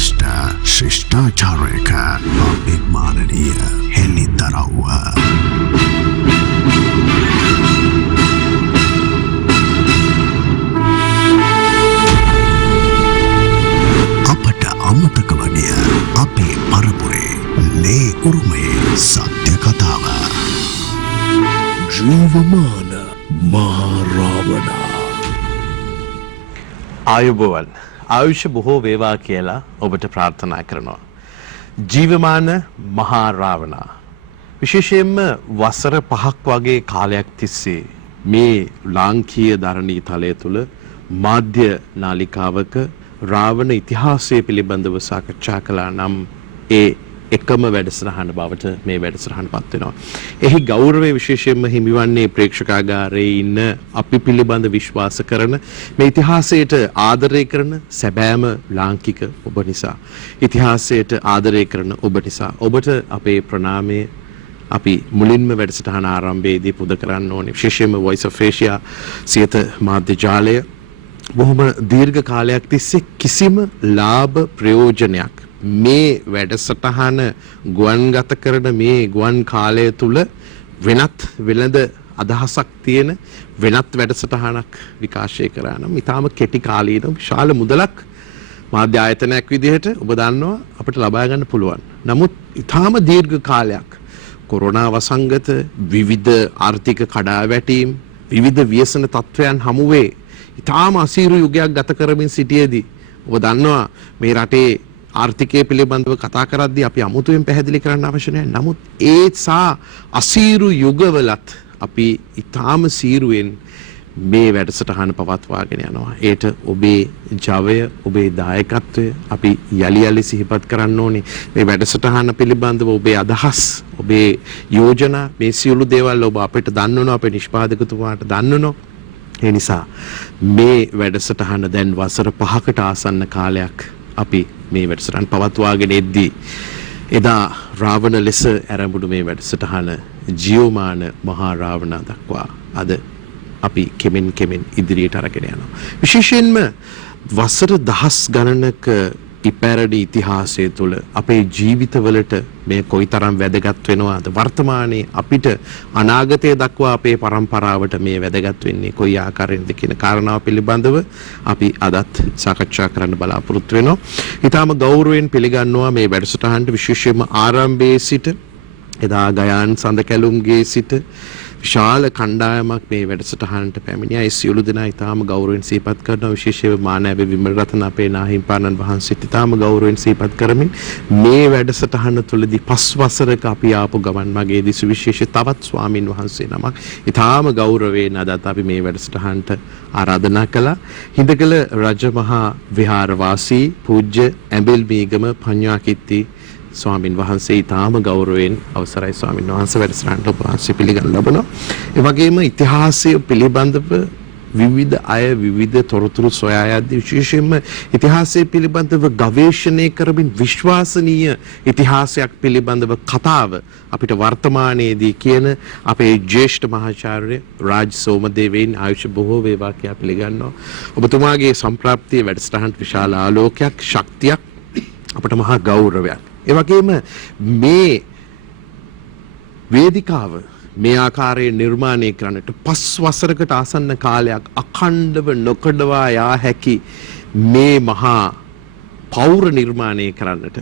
ශ්‍රේෂ්ඨ ශිෂ්ටාචාරයක අභිමානනීය හෙළිදරව්ව අපට අමතක වගිය අපේ පරපුරේ ලේ උරුමයේ සත්‍ය කතාව ජීවමාන මහා රාවණ ආයුබෝවන් ආයුෂ බොහෝ වේවා කියලා ඔබට ප්‍රාර්ථනා කරනවා. ජීවමාන මහා රාවණ විශේෂයෙන්ම වසර 5ක් වගේ කාලයක් තිස්සේ මේ ලාංකීය ධරණී තලය තුල මාධ්‍ය නාලිකාවක රාවණ ඉතිහාසය පිළිබඳව සාකච්ඡා කළා නම් ඒ එකම වැඩසටහන බවට මේ වැඩසටහනපත් වෙනවා. එහි ගෞරවය විශේෂයෙන්ම හිමිවන්නේ ප්‍රේක්ෂකාගාරයේ ඉන්න අපි පිළිබඳ විශ්වාස කරන මේ ඉතිහාසයට ආදරය කරන සැබෑම ලාංකික ඔබ නිසා. ඉතිහාසයට ආදරය කරන ඔබ නිසා. ඔබට අපේ ප්‍රණාමය අපි මුලින්ම වැඩසටහන ආරම්භයේදී පුද කරන්න ඕනේ. විශේෂයෙන්ම Voice of Asia සියත මාධ්‍ය ජාලය බොහොම දීර්ඝ කාලයක් තිස්සේ කිසිම ලාභ ප්‍රයෝජනයක් මේ වැඩසටහන ගුවන්ගත කරන මේ ගුවන් කාලය තුල වෙනත් වෙළඳ අදහසක් තියෙන වෙනත් වැඩසටහනක් විකාශය කරා නම් ඊටාම කෙටි කාලීන විශාල මුදලක් මාධ්‍ය ආයතනයක් විදිහට ඔබ දන්නවා අපිට ලබා ගන්න පුළුවන්. නමුත් ඊටාම දීර්ඝ කාලයක් කොරෝනා වසංගත විවිධ ආර්ථික කඩාවැටීම් විවිධ ව්‍යසන තත්වයන් හමුවේ ඊටාම අසීරු යුගයක් ගත කරමින් සිටියේදී ඔබ දන්නවා මේ රටේ ආර්ථිකය පිළිබඳව කතා කරද්දී අපි අමුතුවෙන් පැහැදිලි කරන්න අවශ්‍ය නැහැ. නමුත් ඒ සා අසීරු යුගවලත් අපි ඊටාම සීරුවෙන් මේ වැඩසටහන පවත්වාගෙන යනවා. ඒට ඔබේ ජවය, ඔබේ දායකත්වය අපි යලි යලි සිහිපත් කරන්න ඕනේ. මේ වැඩසටහන පිළිබඳව ඔබේ අදහස්, ඔබේ යෝජනා, මේ සියලු දේවල් ඔබ අපිට දන්වනවා, අපේ නිෂ්පාදකතුමාට දන්වනවා. ඒ නිසා මේ වැඩසටහන දැන් වසර 5කට ආසන්න කාලයක් අපි මේ වැඩසටහන පවත්වාගෙන එද්දී එදා රාවණ ලෙස ආරම්භුණු මේ වැඩසටහන ජීවමාන මහා රාවණ දක්වා අද අපි කෙමෙන් ඉදිරියට අරගෙන යනවා. විශේෂයෙන්ම වසර දහස් ගණනක ඉපැරණි ඉතිහාසය තුළ අපේ ජීවිතවලට මේ කොයිතරම් වැදගත් වෙනවද, වර්තමානයේ අපිට අනාගතය දක්වා අපේ පරම්පරාවට මේ වැදගත් වෙන්නේ කොයි ආකාරයෙන්ද කියන කාරණාව පිළිබඳව අපි අදත් සාකච්ඡා කරන්න බලාපොරොත්තු වෙනවා. ඊටාම ගෞරවයෙන් පිළිගන්නවා මේ වැඩසටහනට විශේෂයෙන්ම ආරම්භයේ සිට එදා ගයාන් සඳකැලුම්ගේ සිට විශාල කණ්ඩායමක් මේ වැඩසටහනට පැමිණියා. ඒ සියලු දෙනා ඊටාම ගෞරවයෙන් සිහිපත් කරනවා. විශේෂයෙන්ම මානව විමල රතන අපේ නාහිම්පාණන් වහන්සේට ඊටාම ගෞරවයෙන් සිහිපත් කරමින් මේ වැඩසටහන තුළදී 5 වසරක අපි ආපු ගමන් මගේදී සුවිශේෂ තවත් ස්වාමින් වහන්සේ නමක් ඊටාම ගෞරවයෙන් අදත් අපි මේ වැඩසටහනට ආරාධනා කළා. හිඳකල රජමහා විහාරවාසී පූජ්‍ය ඇඹිල් මීගම පඤ්ඤාකිත්ති ස්වාමින් වහන්සේ ඊටාම ගෞරවයෙන් අවසරයි ස්වාමින් වහන්සේ වැඩසටහනට ඔබ වහන්සේ පිළිගන්න ලබනවා. ඒ වගේම ඉතිහාසය පිළිබඳව විවිධ අය විවිධ තොරතුරු සොයා යද්දී විශේෂයෙන්ම ඉතිහාසය පිළිබඳව ගවේෂණය කරමින් විශ්වාසනීය ඉතිහාසයක් පිළිබඳව කතාව අපිට වර්තමානයේදී කියන අපේ ජ්‍යෙෂ්ඨ මහාචාර්ය රාජ් සෝමදේවයන් ආයුෂ බොහෝ වේවා කියලා පිළිගන්නවා. ඔබතුමාගේ සම්ප්‍රාප්තිය වැඩසටහනට විශාල ආලෝකයක්, ශක්තියක්, අපට මහා ගෞරවයක්. ඒ වගේම මේ වේදිකාව මේ ආකාරයෙන් නිර්මාණය කරන්නට 5 වසරකට ආසන්න කාලයක් අඛණ්ඩව නොකඩවා යා හැකි මේ මහා පෞර නිර්මාණය කරන්නට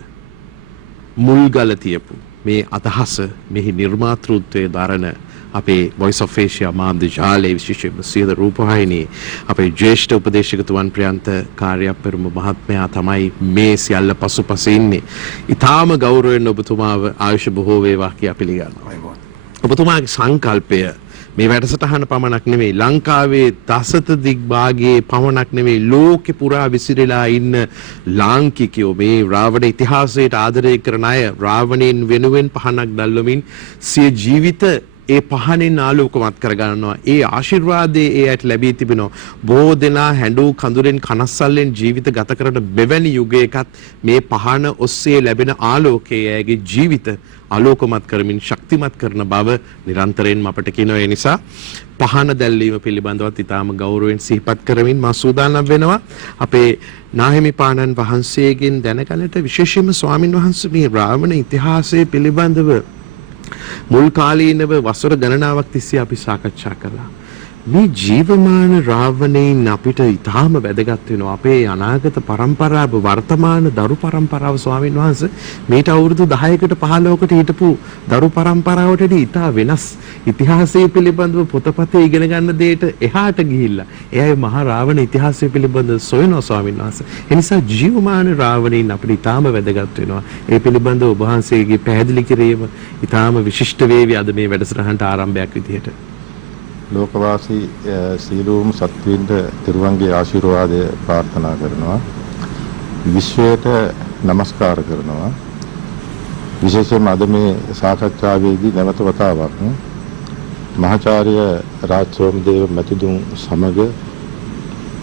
මුල්ගල තියපු මේ අදහස මෙහි නිර්මාතෘත්වයේ දරන අපේ Voice of Asia මාධ්‍ය ජාලයේ විශේෂයෙන්ම සියද රූපවාහිනී අපේ ජ්‍යෙෂ්ඨ උපදේශකතුමන් ප්‍රියන්ත කාර්යප්පරම මහත්මයා තමයි මේ සියල්ල පසුපස ඉන්නේ. ඊටාම ගෞරවයෙන් ඔබතුමාව ආයුෂ බොහෝ වේවා කියලා පිළිගන්නවා. ඔබතුමාගේ සංකල්පය මේ වැඩසටහන පමණක් නෙවෙයි, ලංකාවේ දසත දිග්භාගයේ පමණක් නෙවෙයි, ලෝකෙ පුරා විසිරලා ඉන්න ලාංකිකයෝ මේ රාවණ ඉතිහාසයට ආදරය කරන අය රාවණයන් වෙනුවෙන් පහනක් දැල්වමින් සිය ජීවිත ඒ පහනෙන් ආලෝකමත් කරගන්නවා. ඒ ආශිර්වාදයේ ඒ ඇයට ලැබී තිබෙනවා. බොහෝ දෙනා හැඬු කඳුරෙන් කනස්සල්ලෙන් ජීවිත ගත කරන මෙවැනි යුගයකත් මේ පහන ඔස්සේ ලැබෙන ආලෝකය ඇයගේ ජීවිත ආලෝකමත් කරමින් ශක්තිමත් කරන බව නිරන්තරයෙන්ම අපට කියනවා. ඒ නිසා පහන දැල්වීම පිළිබඳවත් ඉතාම ගෞරවයෙන් සිහිපත් කරමින් මා සූදානම් වෙනවා අපේ නාහිමිපාණන් වහන්සේගෙන් දැනගන්නට. විශේෂයෙන්ම ස්වාමින් වහන්සේ මේ රාවණ ඉතිහාසය පිළිබඳව මුල් කාලීනව වසර ගණනාවක් තිස්සේ අපි සාකච්ඡා කළා. මේ ජීවමාන රාවණයින් අපිට ඉතාම වැදගත් වෙනවා. අපේ අනාගත පරම්පරාව, වර්තමාන දරු පරම්පරාව ස්වාමින් වහන්සේ මේට අවුරුදු 10කට 15කට හිටපු දරු පරම්පරාවට ඉතා වෙනස් ඉතිහාසය පිළිබඳව පොතපතේ ඉගෙන ගන්න දෙයට එහාට ගිහිල්ලා එයයි මහා රාවණ ඉතිහාසය පිළිබඳව සොයනවා ස්වාමින් වහන්සේ. ඒ නිසා ජීවමාන රාවණයින් අපිට ඉතාම වැදගත් වෙනවා. ඒ පිළිබඳව ඔබ වහන්සේගේ පැහැදිලි කිරීම ඉතාම විශිෂ්ට වේවි අද මේ වැඩසටහනට ආරම්භයක් විදිහට. ලෝකවාසී සීලූම් සත්වීන්ට තිරුවන්ගේ ආශිර්වාදය ප්‍රාර්ථනා කරනවා. විශ්වයට නමස්කාර කරනවා. විශේෂයෙන්ම අද මේ සාකච්ඡාවේදී නැවත වතාවක් මහාචාර්ය රාජ් සෝමදේව මැතිතුන් සමග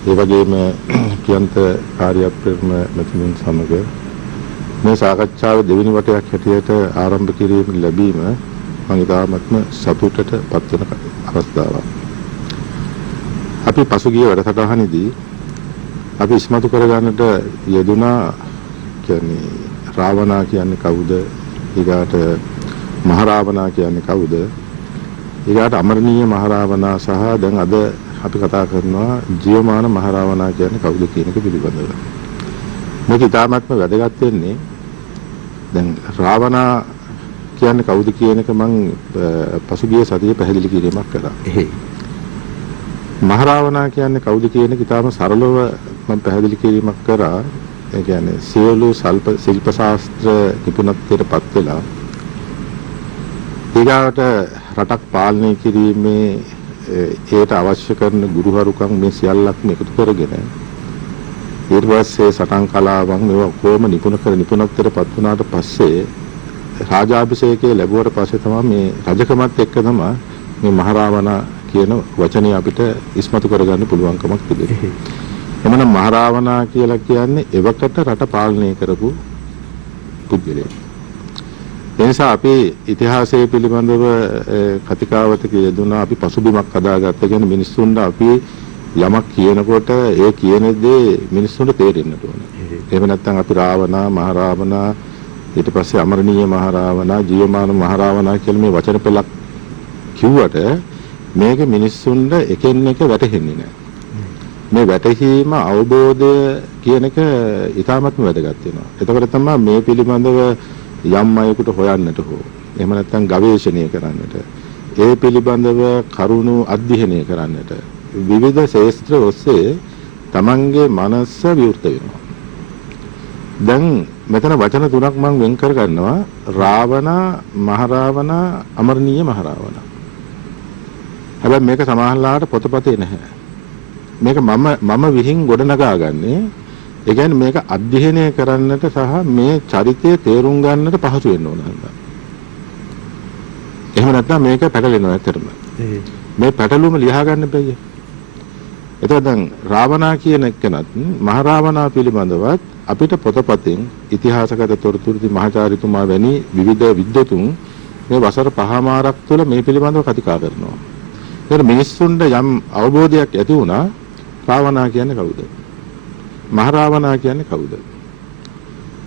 ඒ වගේම පියන්ත කාර්යප්‍රේම මැතිතුන් සමග මේ සාකච්ඡාව දෙවෙනි වටයක් හැටියට ආරම්භ කිරීම ලැබීම මම ඉතාමත්ම සතුටට පත් වෙන අවස්ථාවක්. අපි පසුගිය වැඩසටහනේදී අපි ඉස්මතු කරගන්නට යෙදුනා කියන්නේ රාවණා කියන්නේ කවුද? ඊගාට මහරාවණා කියන්නේ කවුද? ඊගාට අමරණීය මහරාවණා සහ දැන් අද අපි කතා කරනවා ජීවමාන මහරාවණා කියන්නේ කවුද කියන එක පිළිබඳව. මේක ඉතාමත්ම වැදගත් වෙන්නේ දැන් රාවණා කියන්නේ කවුද කියන එක මම පසුගිය සතියේ පැහැදිලි කිරීමක් කළා. එහෙයි. මහරාවණා කියන්නේ කවුද කියන එක ඉතාම සරලව මම පැහැදිලි කිරීමක් කරා. ඒ කියන්නේ සියලු ශිල්ප ශාස්ත්‍ර නිපුණත්වයට පත් වෙලා ඊගාවට රටක් පාලනය කිරීමේ ඒට අවශ්‍ය කරන ගුරුහරුකම් මේ සියල්ලක්ම එකතු කරගෙන ඊට පස්සේ සටන් කලාවන් මේවා කොහොම නිපුණත්වයට පත් වුණාට පස්සේ රාජාභිෂේකයේ ලැබුවට පස්සේ තමයි මේ රජකමත් එක්ක තමයි මේ මහරාවණා කියන වචනය අපිට ඉස්මතු කරගන්න පුළුවන්කමක් තිබෙන්නේ. එමනම් මහරාවණා කියලා කියන්නේ එවකට රට පාලනය කරපු පුද්ගලයෙක්. ඒ නිසා අපි ඉතිහාසයේ පිළිබඳව කතිකාවතක යෙදුණා. අපි පසුබිමක් හදාගත්ත කියන්නේ මිනිස්සුන්ට අපි යමක් කියනකොට ඒ කියන දේ මිනිස්සුන්ට තේරෙන්න ඕනේ. එහෙම නැත්නම් අපි රාවණා, මහරාවණා, ඊට පස්සේ අමරණීය මහරාවණා, ජීවමාන මහරාවණා කියලා මේ වචන පෙළක් කිව්වට මේක මිනිස්සුන්ට එකින් එක වැටහෙන්නේ නැහැ. මේ වැටහීම අවබෝධය කියන එක ඉතාමත්ම වැදගත් වෙනවා. එතකොට තමයි මේ පිළිබඳව යම් අයෙකුට හොයන්නට හෝ එහෙම නැත්නම් ගවේෂණය කරන්නට, ඒ පිළිබඳව කරුණු අධ්‍යයනය කරන්නට විවිධ ශාස්ත්‍ර ඔස්සේ තමන්ගේ මනස විවෘත වෙනවා. දැන් මෙතන වචන තුනක් මම වෙන් කර ගන්නවා. රාවණා, මහරාවණා, අමරණීය මහරාවණා. හැබැයි මේක සමාහලාට පොතපතේ නැහැ. මේක මම විහිං ගොඩනගාගන්නේ. ඒ කියන්නේ මේක අධ්‍යයනය කරන්නට සහ මේ චරිතය තේරුම් ගන්නට පහසු වෙන්න ඕන හින්දා. එහෙම නැත්නම් මේක පැටලෙනවා ඇත්තටම. මේ පැටලුම ලියා ගන්න බැහැ. එතකොට දැන් රාවණා කියන එකනත් මහරාවණා පිළිබඳවත් අපිට පොතපතෙන් ඉතිහාසගත තොරතුරු මහාචාර්යතුමා වැනි විවිධ විද්වතුන් මේ වසර 5මාරක් තුළ මේ පිළිබඳව කතිකා කරනවා. ඒතර මිනිස්සුන්ට යම් අවබෝධයක් ඇති වුණා රාවණා කියන්නේ කවුද? මහරාවණා කියන්නේ කවුද?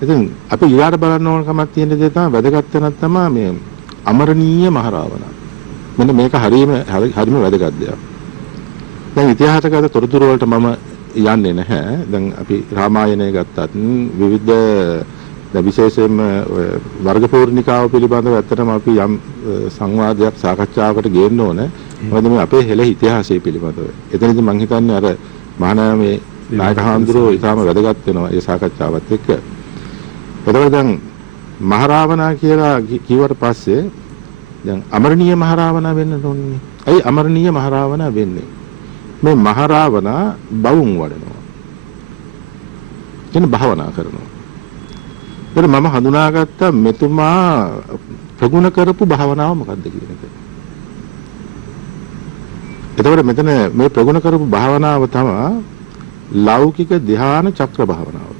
ඉතින් අපි ඊළාට බලන්න ඕන කමක් තියෙන දේ තමයි වැදගත් වෙනක් තමයි මේ අමරණීය මහරාවණා. මෙන්න මේක හරියම වැදගත් දෙයක්. දැන් ඉතිහාසගත තොරතුරු වලට මම යන්නේ නැහැ. දැන් අපි රාමායනය ගත්තත් විවිධ විශේෂයෙන්ම වර්ග පූර්ණිකාව පිළිබඳව ඇත්තටම අපි යම් සංවාදයක් සාකච්ඡාවකට ගේන්න ඕනේ. මොකද මේ අපේ හෙළ ඉතිහාසය පිළිබඳව. එතනදී මම හිතන්නේ අර මහානාමේ නායක හාමුදුරුවෝ ඊටම වැදගත් වෙනවා මේ සාකච්ඡාවත් එක්ක. එතකොට දැන් මහරාවණා කියලා කිව්වට පස්සේ දැන් අමරණීය මහරාවණා වෙන්න ඕනේ. ඇයි අමරණීය මහරාවණා වෙන්නේ? මේ මහරාවණා බවුන් වඩනවා. කියන්නේ භාවනා කරනවා. ඒත් මම හඳුනාගත්ත මෙතුමා ප්‍රගුණ කරපු භාවනාව මොකක්ද කියන එක. එතකොට මෙතන මේ ප්‍රගුණ කරපු භාවනාව තමයි ලෞකික ධ්‍යාන චක්‍ර භාවනාව.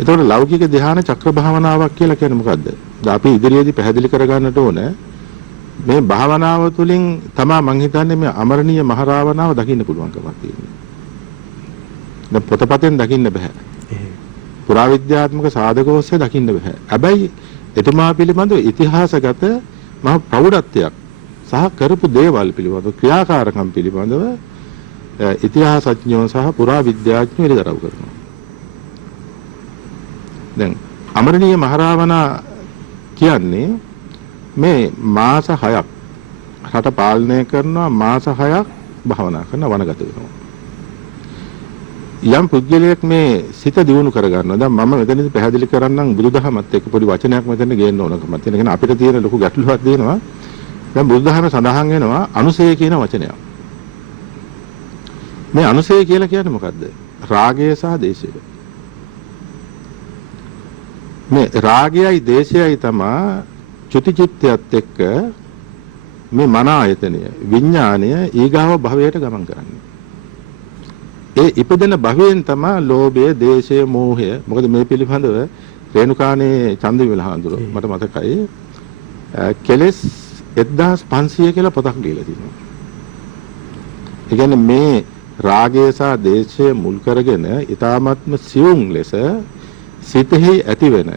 එතකොට ලෞකික ධ්‍යාන චක්‍ර භාවනාවක් කියලා කියන්නේ මොකද්ද? අපි ඉදිරියේදී පැහැදිලි කරගන්නට ඕන මේ භාවනාව තුළින් තමයි මං හිතන්නේ මේ අමරණීය මහරාවණාව දකින්න පුළුවන්කමක් තියෙනවා. දැන් පොතපතෙන් දකින්න බෑ. පුරාවිද්‍යාත්මක සාධක ඔස්සේ දකින්න බෑ. හැබැයි එතුමා පිළිබඳව ඉතිහාසගත මහ ප්‍රෞಢත්වයක් සහ කරපු දේවල් පිළිබඳව ක්‍රියාකාරකම් පිළිබඳව ඉතිහාසඥයෝ සහ පුරාවිද්‍යාඥයෝ එළිදරව් කරනවා. දැන් අමරණීය මහරාවණා කියන්නේ මේ මාස 6ක් රට පාලනය කරනවා, මාස 6ක් භාවනා කරන වනගත වෙනවා. යම් පුද්ගලයෙක් මේ සිත දියුණු කරගන්නවා. දැන් මම මෙතනදී පැහැදිලි කරන්නම් බුදුදහමත් එක්ක පොඩි වචනයක් මෙතන ගේන්න ඕනකමක් තියෙන. කියන්නේ අපිට තියෙන ලොකු ගැටලුවක් දෙනවා. දැන් බුදුදහමේ සඳහන් වෙනවා අනුසය කියන වචනයක්. මේ අනුසය කියලා කියන්නේ මොකද්ද? රාගය සහ දේශය. මේ රාගයයි දේශයයි තමයි චුතිචිත්තයත් එක්ක මේ මන ආයතනය විඥාණය ඊගාව භවයට ගමන් කරන්නේ. ඒ ඉපදෙන භවයෙන් තමයි ලෝභය, දේශය, මෝහය. මොකද මේ පිළිබඳව රේණුකානේ චන්දවිමල හඳුර මට මතකයි. කෙලස් 1500 කියලා පොතක් ලියලා තිනවා. ඒ කියන්නේ මේ රාගය සහ දේශය මුල් කරගෙන ඊ타ත්ම සියුම් ලෙස සිතෙහි ඇතිවෙන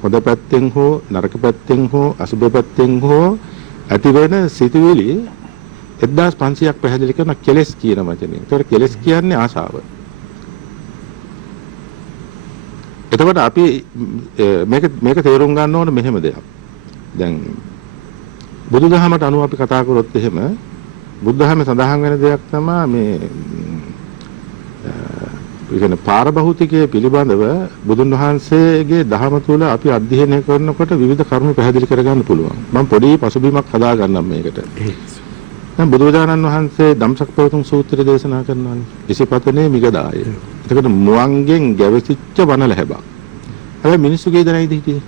හොඳ පැත්තෙන් හෝ නරක පැත්තෙන් හෝ අසුබ පැත්තෙන් හෝ ඇතිවෙන සිතුවිලි 1500ක් පැහැදිලි කරන කෙලස් කියන වචනේ. ඒතකොට කෙලස් කියන්නේ ආශාව. එතකොට අපි මේක තේරුම් ගන්න ඕන මෙහෙම දෙයක්. දැන් බුදුදහමට අනුව අපි කතා කරොත් එහෙම බුදුදහමේ සඳහන් වෙන දෙයක් තමයි මේ කියන්නේ පාරභෞතිකයේ පිළිබඳව බුදුන් වහන්සේගේ දහම තුළ අපි අධ්‍යයනය කරනකොට විවිධ කරුණු පැහැදිලි කරගන්න පුළුවන්. මම පොඩි පසුබිමක් හදා ගන්නම් මේකට. දැන් බුදුරජාණන් වහන්සේ ධම්සක් ප්‍රවතුම් සූත්‍රය දේශනා කරනවානේ. ඉසිපතනේ මිගදාය. එතකොට මුවන්ගෙන් ගැවසිච්ච වන ලැබක්. හැබැයි මිනිස්සු කී දෙනෙයිද හිටියේ?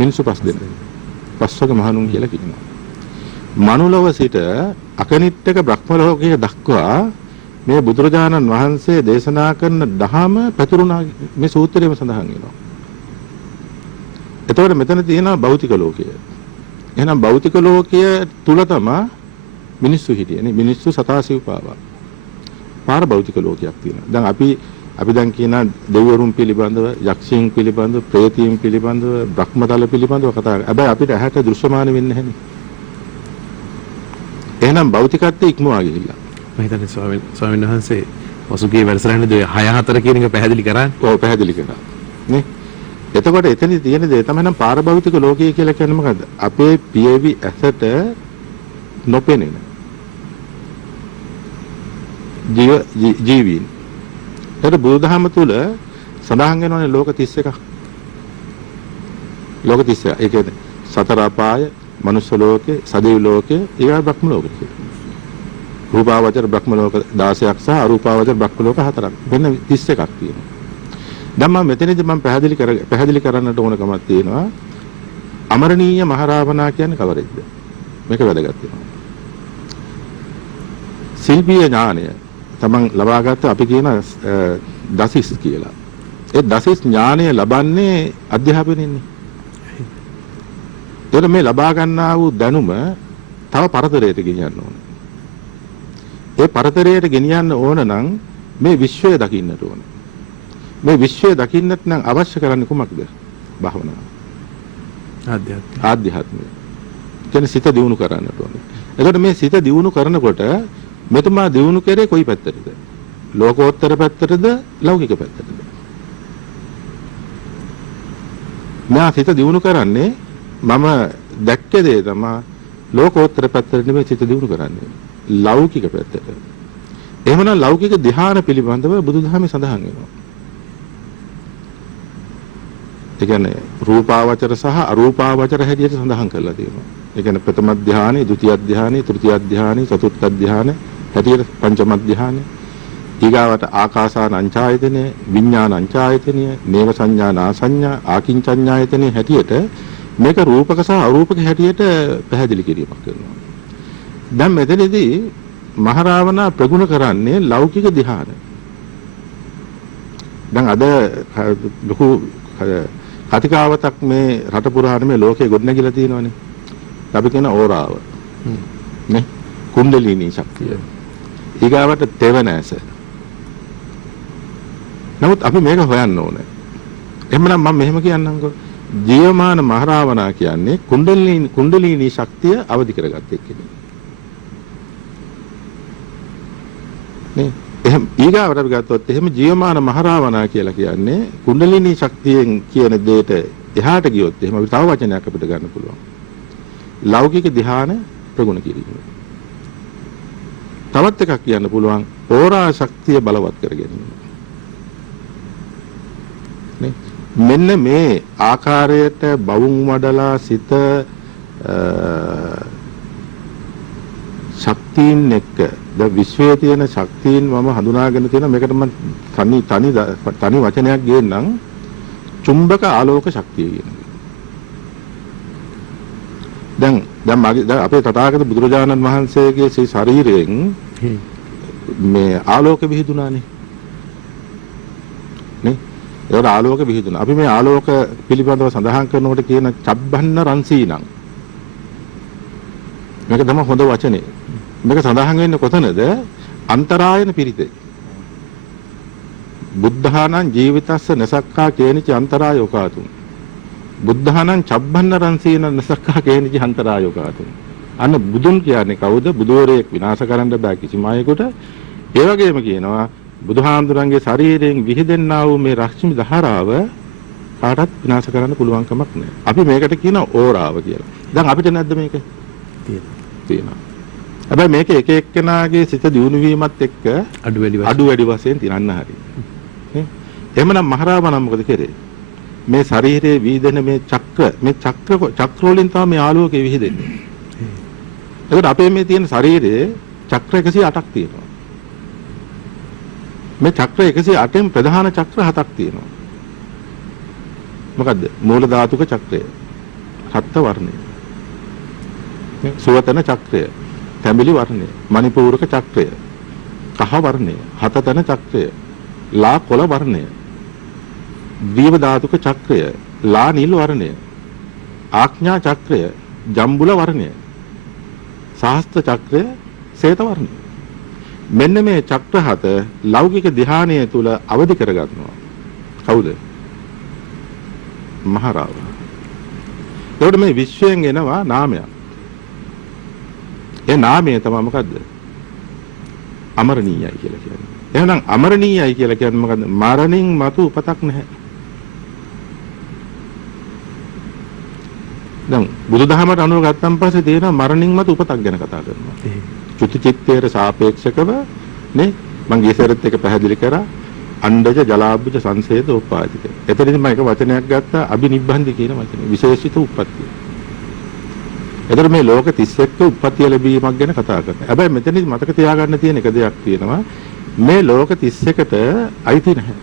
මිනිස්සු 5 දෙනෙක්. පස්වග මහණුන් කියලා කියනවා. මනුලව සිට අකනිට්ටක බ්‍රහ්ම ලෝකයේ දක්වා මේ බුදුරජාණන් වහන්සේ දේශනා කරන දහම පැතුරුණා මේ සූත්‍රයේම සඳහන් වෙනවා. එතකොට මෙතන තියෙනවා භෞතික ලෝකය. එහෙනම් භෞතික ලෝකය තුල තමයි මිනිස්සු හිටියේ. මිනිස්සු සතා සිව්පාවා. පාර භෞතික ලෝකයක් තියෙනවා. දැන් අපි දැන් කියන දෙවිවරුන් පිළිබඳව, යක්ෂයන් පිළිබඳව, ප්‍රේතීන් පිළිබඳව, බ්‍රහ්මතල පිළිබඳව කතා කරා. හැබැයි අපිට ඇහැට දෘශ්‍යමාන වෙන්නේ නැහැනේ. එහෙනම් භෞතිකත්වයේ ඉක්මවා ගිහිල්ලා. මම හිතන්නේ ස්වාමීන් වහන්සේ වසුගේ වැඩසටහනේ 6-4 කියන එක පැහැදිලි කරන්නේ. ඔව් පැහැදිලි කරා. නේ? එතකොට එතනදී තියෙන දේ තමයි නම් පාරභෞතික ලෝකය කියලා කියන්නේ මොකද්ද? අපේ පියවි ඇසට නොපෙනෙන ජීවීන්. ඒතර බුදුදහම තුල සඳහන් වෙනවානේ ලෝක 31ක්. ලෝක 31. ඒ කියන්නේ සතර අපාය, මනුෂ්‍ය ලෝකේ, සදෙව් ලෝකේ, ඊගා බ්‍රහ්ම ලෝකේ කියලා. රූපාවචර බ්‍රහ්ම ලෝක 16ක් සහ අරූපාවචර බ්‍රහ්ම ලෝක 4ක්. වෙන 31ක් තියෙනවා. දැන් මම මෙතනදී පැහැදිලි කරන්නට ඕනකමක් තියෙනවා. අමරණීය මහරාවණා කියන්නේ කවරෙක්ද? මේක වැදගත් වෙනවා. ශිල්පීය ඥානය තමන් ලබාගත්ත අපි කියන දසිස් කියලා. ඒ දසිස් ඥානය ලබන්නේ අධ්‍යාපනයෙන්නේ. ඒතර මේ ලබා ගන්නා වූ දැනුම තව පරතරයට ගෙනියන්න ඕන. ඒ පරතරයට ගෙනියන්න ඕන නම් මේ විශ්වය දකින්නට ඕන. මේ විශ්වය දකින්නට නම් අවශ්‍ය කරන්නේ කුමක්ද? භාවනාව. ආධ්‍යාත්මය. කියන්නේ සිත දියුණු කරන්නට ඕනේ. එතකොට මේ සිත දියුණු කරනකොට මෙතුමා දියුණු කරේ කොයි පැත්තටද? ලෝකෝත්තර පැත්තටද? ලෞකික පැත්තටද? මා සිත දියුණු කරන්නේ මම දැක්ක දේ තමයි ලෝකෝත්තර පැත්තට නෙමෙයි සිත දියුණු කරන්නේ. ලෞකික පැත්තට. එහෙමනම් ලෞකික ධ්‍යාන පිළිබඳව බුදුදහමේ සඳහන් වෙනවා. ඒ කියන්නේ රූපාවචර සහ අරූපාවචර හැටියට සඳහන් කරලා තියෙනවා. ඒ කියන්නේ ප්‍රථම ධ්‍යානෙ, ဒုတိ ය ධ්‍යානෙ, තෘතිය ධ්‍යානෙ, චතුර්ථ ධ්‍යානෙ හැටියට පංචම ධ්‍යානෙ. ඊගාවට ආකාසානංචායතනෙ, විඥානංචායතනෙ, නේව සංඥා නාසඤ්ඤා, ආකින්චඤ්ඤායතනෙ හැටියට මේක රූපක සහ අරූපක හැටියට පැහැදිලි කිරීමක් කරනවා. දැන් මෙතනදී මහරාවණා ප්‍රගුණ කරන්නේ ලෞකික ධ්‍යාන. දැන් අද ලොකු කතිකාවතක් මේ රට පුරාම මේ ලෝකයේ ගොඩනැගිලා තියෙනවානේ. අපි කියන ඕරාව. නේ? කුණ්ඩලිනී ශක්තිය. ඊගාවට තෙවනෑස. නමුත් අපි මේක හොයන්න ඕනේ. එහෙමනම් මම මෙහෙම කියන්නම්කෝ. ජීවමාන මහරාවණා කියන්නේ කුණ්ඩලිනී ශක්තිය අවදි කරගත්ත එක්කෙනෙක්. නේ? එහෙම ඊගාවට අපි ගත්තොත් එහෙම ජීවමාන මහරාවණා කියලා කියන්නේ කුණ්ඩලිනී ශක්තියෙන් කියන දෙයට එහාට ගියොත් එහෙම අපි තව වචනයක් අපිට ගන්න පුළුවන්. ලෞකික ධ්‍යාන ප්‍රගුණ කිරීම. තවත් එකක් කියන්න පුළුවන් ඕරා ශක්තිය බලවත් කර ගැනීම. නේ? මෙන්න මේ ආකාරයට බවුන් වඩලා සිත ශක්තියින් එක්ක ද විශ්වයේ තියෙන ශක්තියින් මම හඳුනාගෙන තියෙන මේකට මම තනි වචනයක් ගේන්නම් චුම්බක ආලෝක ශක්තිය කියන. දැන් අපේ තථාගත බුදුරජාණන් වහන්සේගේ ශ්‍රී ශරීරයෙන් මේ ආලෝක විහිදුණානේ. නේ? ඒකට ආලෝක විහිදුණා. අපි මේ ආලෝක පිළිබඳව සඳහන් කරනකොට කියන චබ්බන්න රන්සීනං. මේක තමයි හොඳ වචනේ. මේක සඳහන් වෙන්නේ කොතනද? අන්තරායන පිරිතේ. බුද්ධානං ජීවිතස්ස නසක්ඛා කේනිච අන්තරායෝකාතුං. බුද්ධානං චබ්බන්න රන්සීන නසක්ඛා කේනිච අන්තරායෝකාතුං. අන්න බුදුන් කියන්නේ කවුද? බුදුවරයෙක් විනාශ කරන්න බෑ කිසිම අයෙකුට. ඒ වගේම කියනවා බුදුහාමුදුරන්ගේ ශරීරයෙන් විහිදෙන්නා වූ මේ රශ්මි ධාරාව කාටවත් විනාශ කරන්න පුළුවන් කමක් නැහැ. අපි මේකට කියන ඕරාව කියලා. දැන් අපිට නැද්ද මේක? තියෙනවා. හැබැයි මේක එක එක්කෙනාගේ සිත දියුණු වීමත් එක්ක අඩු වැඩි වශයෙන් තියන්න හරි. නේ? එහෙමනම් මහරාවණා මොකද කරේ? මේ ශරීරයේ වීදෙන මේ චක්‍ර වලින් තමයි මේ ආලෝකය විහිදෙන්නේ. ඒකට අපේ මේ තියෙන ශරීරයේ චක්‍ර 108ක් තියෙනවා. මේ චක්‍ර 108න් ප්‍රධාන චක්‍ර 7ක් තියෙනවා. මොකද්ද? මූල ධාතුක චක්‍රය. සත්ත්ව වර්ණය. සුවතන චක්‍රය. තැඹිලි වර්ණය. මණිපූරක චක්‍රය. කහ වර්ණය. හතතන චක්‍රය. ලා කොළ වර්ණය. දීව ධාතුක චක්‍රය. ලා නිල් වර්ණය. ආඥා චක්‍රය. ජම්බුල වර්ණය. සහස්ත්‍ර චක්‍රය. ශ්වේත වර්ණය. මෙන්න මේ චක්‍ර 7 ලෞකික ධ්‍යානය තුල අවදි කරගන්නවා. කවුද? මහරාවණ. ඒකට මේ විශ්වයෙන් එනවා නාමයක්. ඒ නාමය තමයි මොකද්ද? අමරණීයයි කියලා කියන්නේ. එහෙනම් අමරණීයයි කියලා කියන්නේ මොකද්ද? මරණින් මතු උපතක් නැහැ. දැන් බුදුදහමට අනුව ගත්තන් පස්සේ තියෙන මරණින් මතු උපතක් ගැන කතා කරනවා. චුති චිත්තේට සාපේක්ෂකව නේ මම ගියසරත් එක පැහැදිලි කරා අණ්ඩජ ජලාබ්බජ සංසේද උපාදිත. එතනදී මම එක වචනයක් ගත්තා අබිනිබ්බන්දි කියන වචනේ විශේෂිත උප්පත්තිය. එතකොට මේ ලෝක 31ක උප්පත්තිය ලැබීමක් ගැන කතා කරනවා. හැබැයි මෙතනදී මතක තියාගන්න තියෙන එක දෙයක් තියෙනවා. මේ ලෝක 31ට අයිති නැහැ.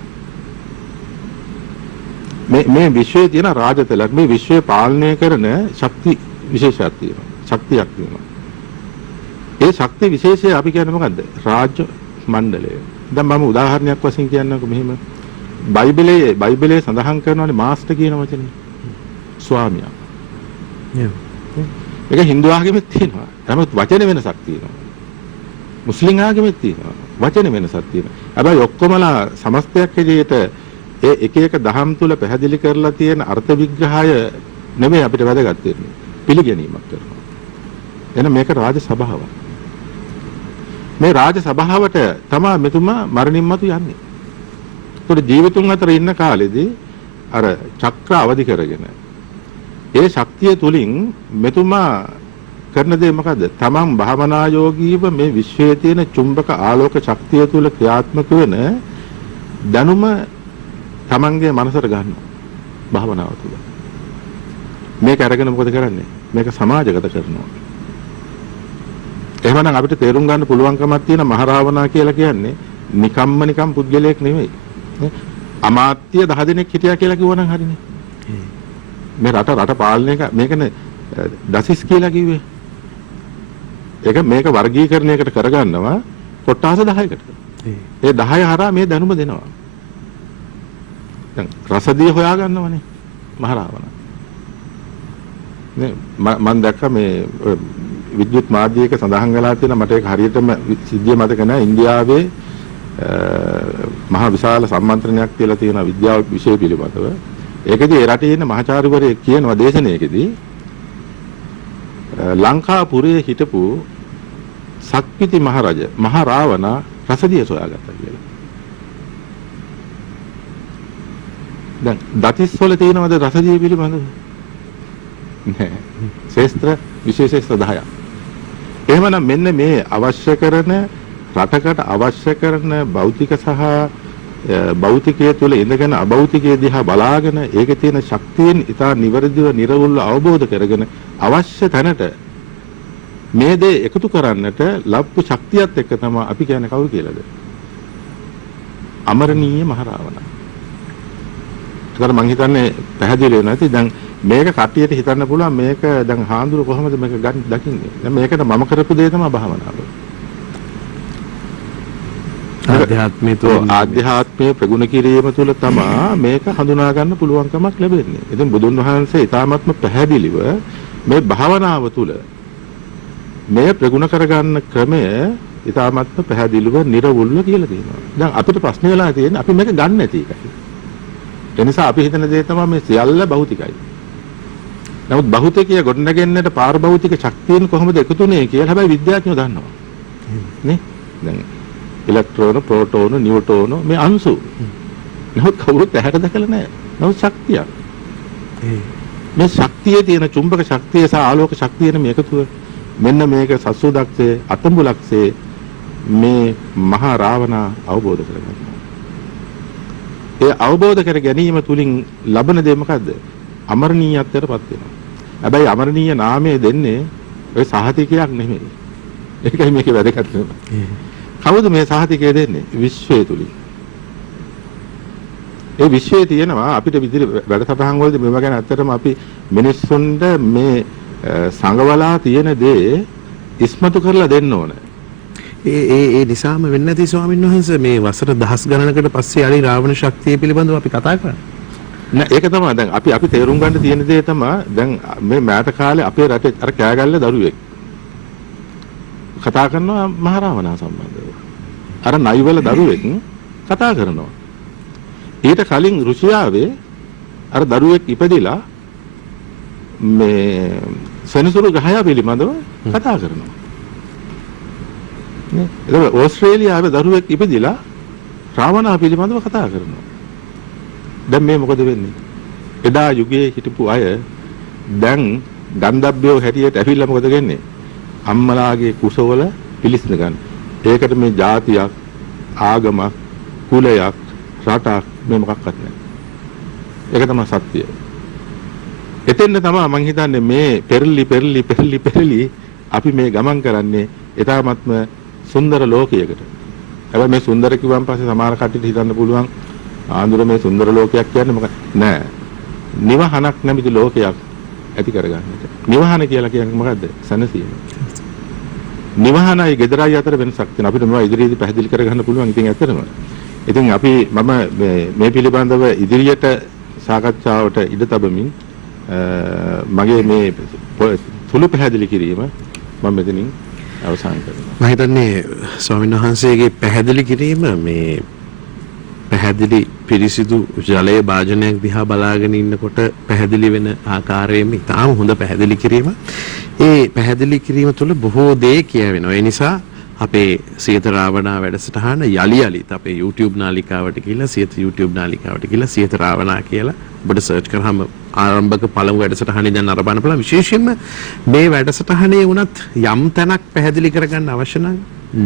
මේ විශ්වයේ තියෙන රාජතලක් මේ විශ්වය පාලනය කරන ශක්ති විශේෂයක් තියෙනවා. ශක්තියක් තියෙනවා. ඒ ශක්ති විශේෂය අපි කියන්නේ මොකද්ද? රාජ්‍ය මණ්ඩලය. දැන් මම උදාහරණයක් වශයෙන් කියන්නම්කො මෙහෙම. බයිබලයේ සඳහන් කරනවානේ මාස්ටර් කියන වචනේ. ස්වාමියා. ඒක හින්දු ආගමෙත් තියෙනවා. නමුත් වචන වෙනසක් තියෙනවා. මුස්ලිම් ආගමෙත් තියෙනවා. වචන වෙනසක් තියෙනවා. හැබැයි ඔක්කොමලා සමස්තයක් හැටියට ඒ එක එක දහම් තුල පැහැදිලි කරලා තියෙන අර්ථ විග්‍රහය නෙමෙයි අපිට වැදගත් වෙන්නේ. පිළිගැනීමක් කරනවා. එහෙනම් මේක රාජ සභාවක්. මේ රාජ සභාවට තමයි මෙතුමා මරණින් මතු යන්නේ. ඒකට ජීවිතුන් අතර ඉන්න කාලෙදී අර චක්‍ර අවදි කරගෙන ඒ ශක්තිය තුලින් මෙතුමා කරන දේ මොකද්ද? තමන් භාවනා යෝගීව මේ විශ්වයේ තියෙන චුම්බක ආලෝක ශක්තිය තුල ක්‍රියාත්මක වෙන දැනුම තමන්ගේ මනසට ගන්නවා. භාවනාව තුල. මේක අරගෙන මොකද කරන්නේ? මේක සමාජගත කරනවා. එහෙමනම් අපිට තේරුම් ගන්න පුළුවන්කමක් තියෙන මහරාවණා කියලා කියන්නේ නිකම් පුද්ගලයෙක් නෙමෙයි. අමාත්‍ය 10 දෙනෙක් හිටියා කියලා කිව්වනම් හරිනේ. මේ රට පාලනය මේකනේ දසිස් කියලා කිව්වේ. ඒක මේක වර්ගීකරණයකට කරගන්නවා කොට්ටාස 10කට. ඒ 10 හරහා මේ දැනුම දෙනවා. දැන් රසදිය හොයාගන්නවනේ මහරාවණ. නේ මම දැක්ක මේ විද්‍යුත් මාධ්‍යයක සඳහන් වෙලා තියෙන මට ඒක හරියටම සිද්ධිය මතක නැහැ. ඉන්දියාවේ මහා විශාල සම්මන්ත්‍රණයක් කියලා තියෙන විද්‍යාව විෂය පිළිබඳව. ඒකදී ඒ රටේ ඉන්න මහාචාර්යවරයෙක් කියනවා දේශනාවකදී ලංකාපුරයේ හිටපු සක්විති මහරජ මහා රාවණ රසදිය සොයාගත්තා කියලා. දැන් දතිස් වල තියෙනවද රසදිය පිළිබඳව? නෑ. ශේස්ත්‍ර විශේෂ 10ක්. එහෙමනම් මෙන්න මේ අවශ්‍ය කරන රටකට අවශ්‍ය කරන භෞතික සහ භෞතිකයේ තුල ඉඳගෙන අභෞතිකයේ දිහා බලාගෙන ඒකේ තියෙන ශක්තියෙන් ඉතා නිවැරදිව නිර්වුල්ව අවබෝධ කරගෙන අවශ්‍ය තැනට මේ දේ එකතු කරන්නට ලැබපු ශක්තියත් එක්ක තමයි අපි කියන්නේ කවුරු කියලාද? අමරණීය මහරාවණ. ඒකට මම හිතන්නේ පැහැදිලි වෙනවා නැති දැන් මේක කට්ටියට හිතන්න පුළුවන් මේක දැන් හාඳුර කොහොමද මේක ගන්න දකින්නේ? දැන් මේකට මම කරපු දේ තමයි භාවනාව. ආධ්‍යාත්මයේ ප්‍රගුණ කිරීම තුළ තමයි මේක හඳුනා ගන්න පුළුවන්කමක් ලැබෙන්නේ. ඉතින් බුදුන් වහන්සේ ඊ타ත්ම පැහැදිලිව මේ භාවනාව තුළ මේ ප්‍රගුණ කරගන්න ක්‍රමය ඊ타ත්ම පැහැදිලිව නිර්වුල්ව කියලා තියෙනවා. දැන් අපිට ප්‍රශ්න වෙලා තියෙන්නේ අපි මේක ගන්න නැති එකයි. ඒ නිසා අපි හිතන දේ තමයි මේ සියල්ල භෞතිකයි. නමුත් භෞතිකය ගොඩනගෙන්නට පාරභෞතික ශක්තියන් කොහොමද එකතුනේ කියලා හැබැයි විද්‍යාඥයෝ දන්නවා. නේ? දැන් ඉලෙක්ට්‍රෝන, ප්‍රෝටෝන, නියුට්‍රෝන මේ අංශු. නමුත් කවුරුත් ඇහැට දැකලා නැහැ. නමුත් ශක්තියක්. මේ ශක්තියේ තියෙන චුම්බක ශක්තිය සහ ආලෝක ශක්තියන මේ එකතුව මෙන්න මේක සසුදක්සේ අතඹුලක්සේ මේ මහා රාවණ අවබෝධ කරගන්නවා. ඒ අවබෝධ කර ගැනීම තුලින් ලබන දේ මොකද්ද? අමරණීයත්වයටපත් වෙනවා. හැබැයි අමරණීය නාමය දෙන්නේ ඔය සහතිකයක් නෙමෙයි. ඒකයි මේකේ වැදගත්කම. කවුද මේ සහතිකය දෙන්නේ? විශ්වය තුලින්. ඒ විශ්වයේ තියෙනවා අපිට විදිහට වැඩසටහන් වලදී මේව ගැන ඇත්තටම අපි මිනිස්සුන්ට මේ සංගවලා තියෙන දේ ඉස්මතු කරලා දෙන්න ඕන. ඒ නිසාම වෙන්නේ නැති ස්වාමීන් වහන්සේ මේ වසර දහස් ගණනකට පස්සේ අලි රාවණ ශක්තිය පිළිබඳව අපි කතා කරන්නේ. නෑ ඒක තමයි දැන් අපි තේරුම් ගන්න තියෙන දේ තමයි දැන් මේ මෑත කාලේ අපේ රටේ අර කෑගල්ල දරුවෙක් කතා කරනවා මහරාවණ සම්බන්ධව. අර නයිවල දරුවෙක් කතා කරනවා. ඊට කලින් රුසියාවේ අර දරුවෙක් ඉපදිලා මේ සෙනසුරු ගහය පිළිබඳව කතා කරනවා. නේ? ඒක ඕස්ට්‍රේලියාවේ දරුවෙක් ඉපදිලා රාවණ පිළිබඳව කතා කරනවා. දැන් මේ මොකද වෙන්නේ? එදා යුගයේ හිටපු අය දැන් ගන්ධබ්බයෝ හැටියට ඇවිල්ලා මොකද වෙන්නේ? අම්මලාගේ කුසවල පිලිස්න ගන්න. ඒකට මේ ජාතියක්, ආගමක්, කුලයක්, රටක් මේ මොකක්වත් නැහැ. ඒක තමයි සත්‍යය. එතෙන්ද තමයි මම හිතන්නේ මේ පෙරලි අපි මේ ගමන් කරන්නේ ඊටාත්ම සුන්දර ලෝකයකට. හැබැයි මේ සුන්දර කිව්වන් පස්සේ සමහර කට්ටියට හිතන්න පුළුවන් ආන්දර මේ සුන්දර ලෝකයක් කියන්නේ මොකක්ද? නෑ. නිවහනක් නැමැති ලෝකයක් ඇති කරගන්නට. නිවහන කියලා කියන්නේ මොකද්ද? සනසීම. නිවහනයි ගෙදරයි අතර වෙනසක් තියෙනවා. අපිට මේවා ඉදිරියේදී පැහැදිලි කරගන්න පුළුවන්. ඉතින් ඇත්තටම. ඉතින් මම මේ පිළිබඳව ඉදිරියට සාකච්ඡාවට ඉඩ තබමින් මගේ මේ සුළු පැහැදිලි කිරීම මම මෙතනින් අවසන් කරනවා. මම හිතන්නේ ස්වාමීන් වහන්සේගේ පැහැදිලි කිරීම මේ පැහැදිලි පිරිසිදු ජලයේ භාජනයක් දිහා බලාගෙන ඉන්නකොට පැහැදිලි වෙන ආකාරයෙන්ම ඉතාම හොඳ පැහැදිලි කිරීම. ඒ පැහැදිලි කිරීම තුළ බොහෝ දේ කියවෙනවා. ඒ නිසා අපේ සියත රාවණා වැඩසටහන යලිත් අපේ YouTube නාලිකාවට කියලා සියත YouTube නාලිකාවට කියලා සියත රාවණා කියලා ඔබට සර්ච් කරාම ආරම්භක පළමු වැඩසටහනේ දැන් අරබන බලන්න. විශේෂයෙන්ම මේ වැඩසටහනේ වුණත් යම් තැනක් පැහැදිලි කරගන්න අවශ්‍ය නම්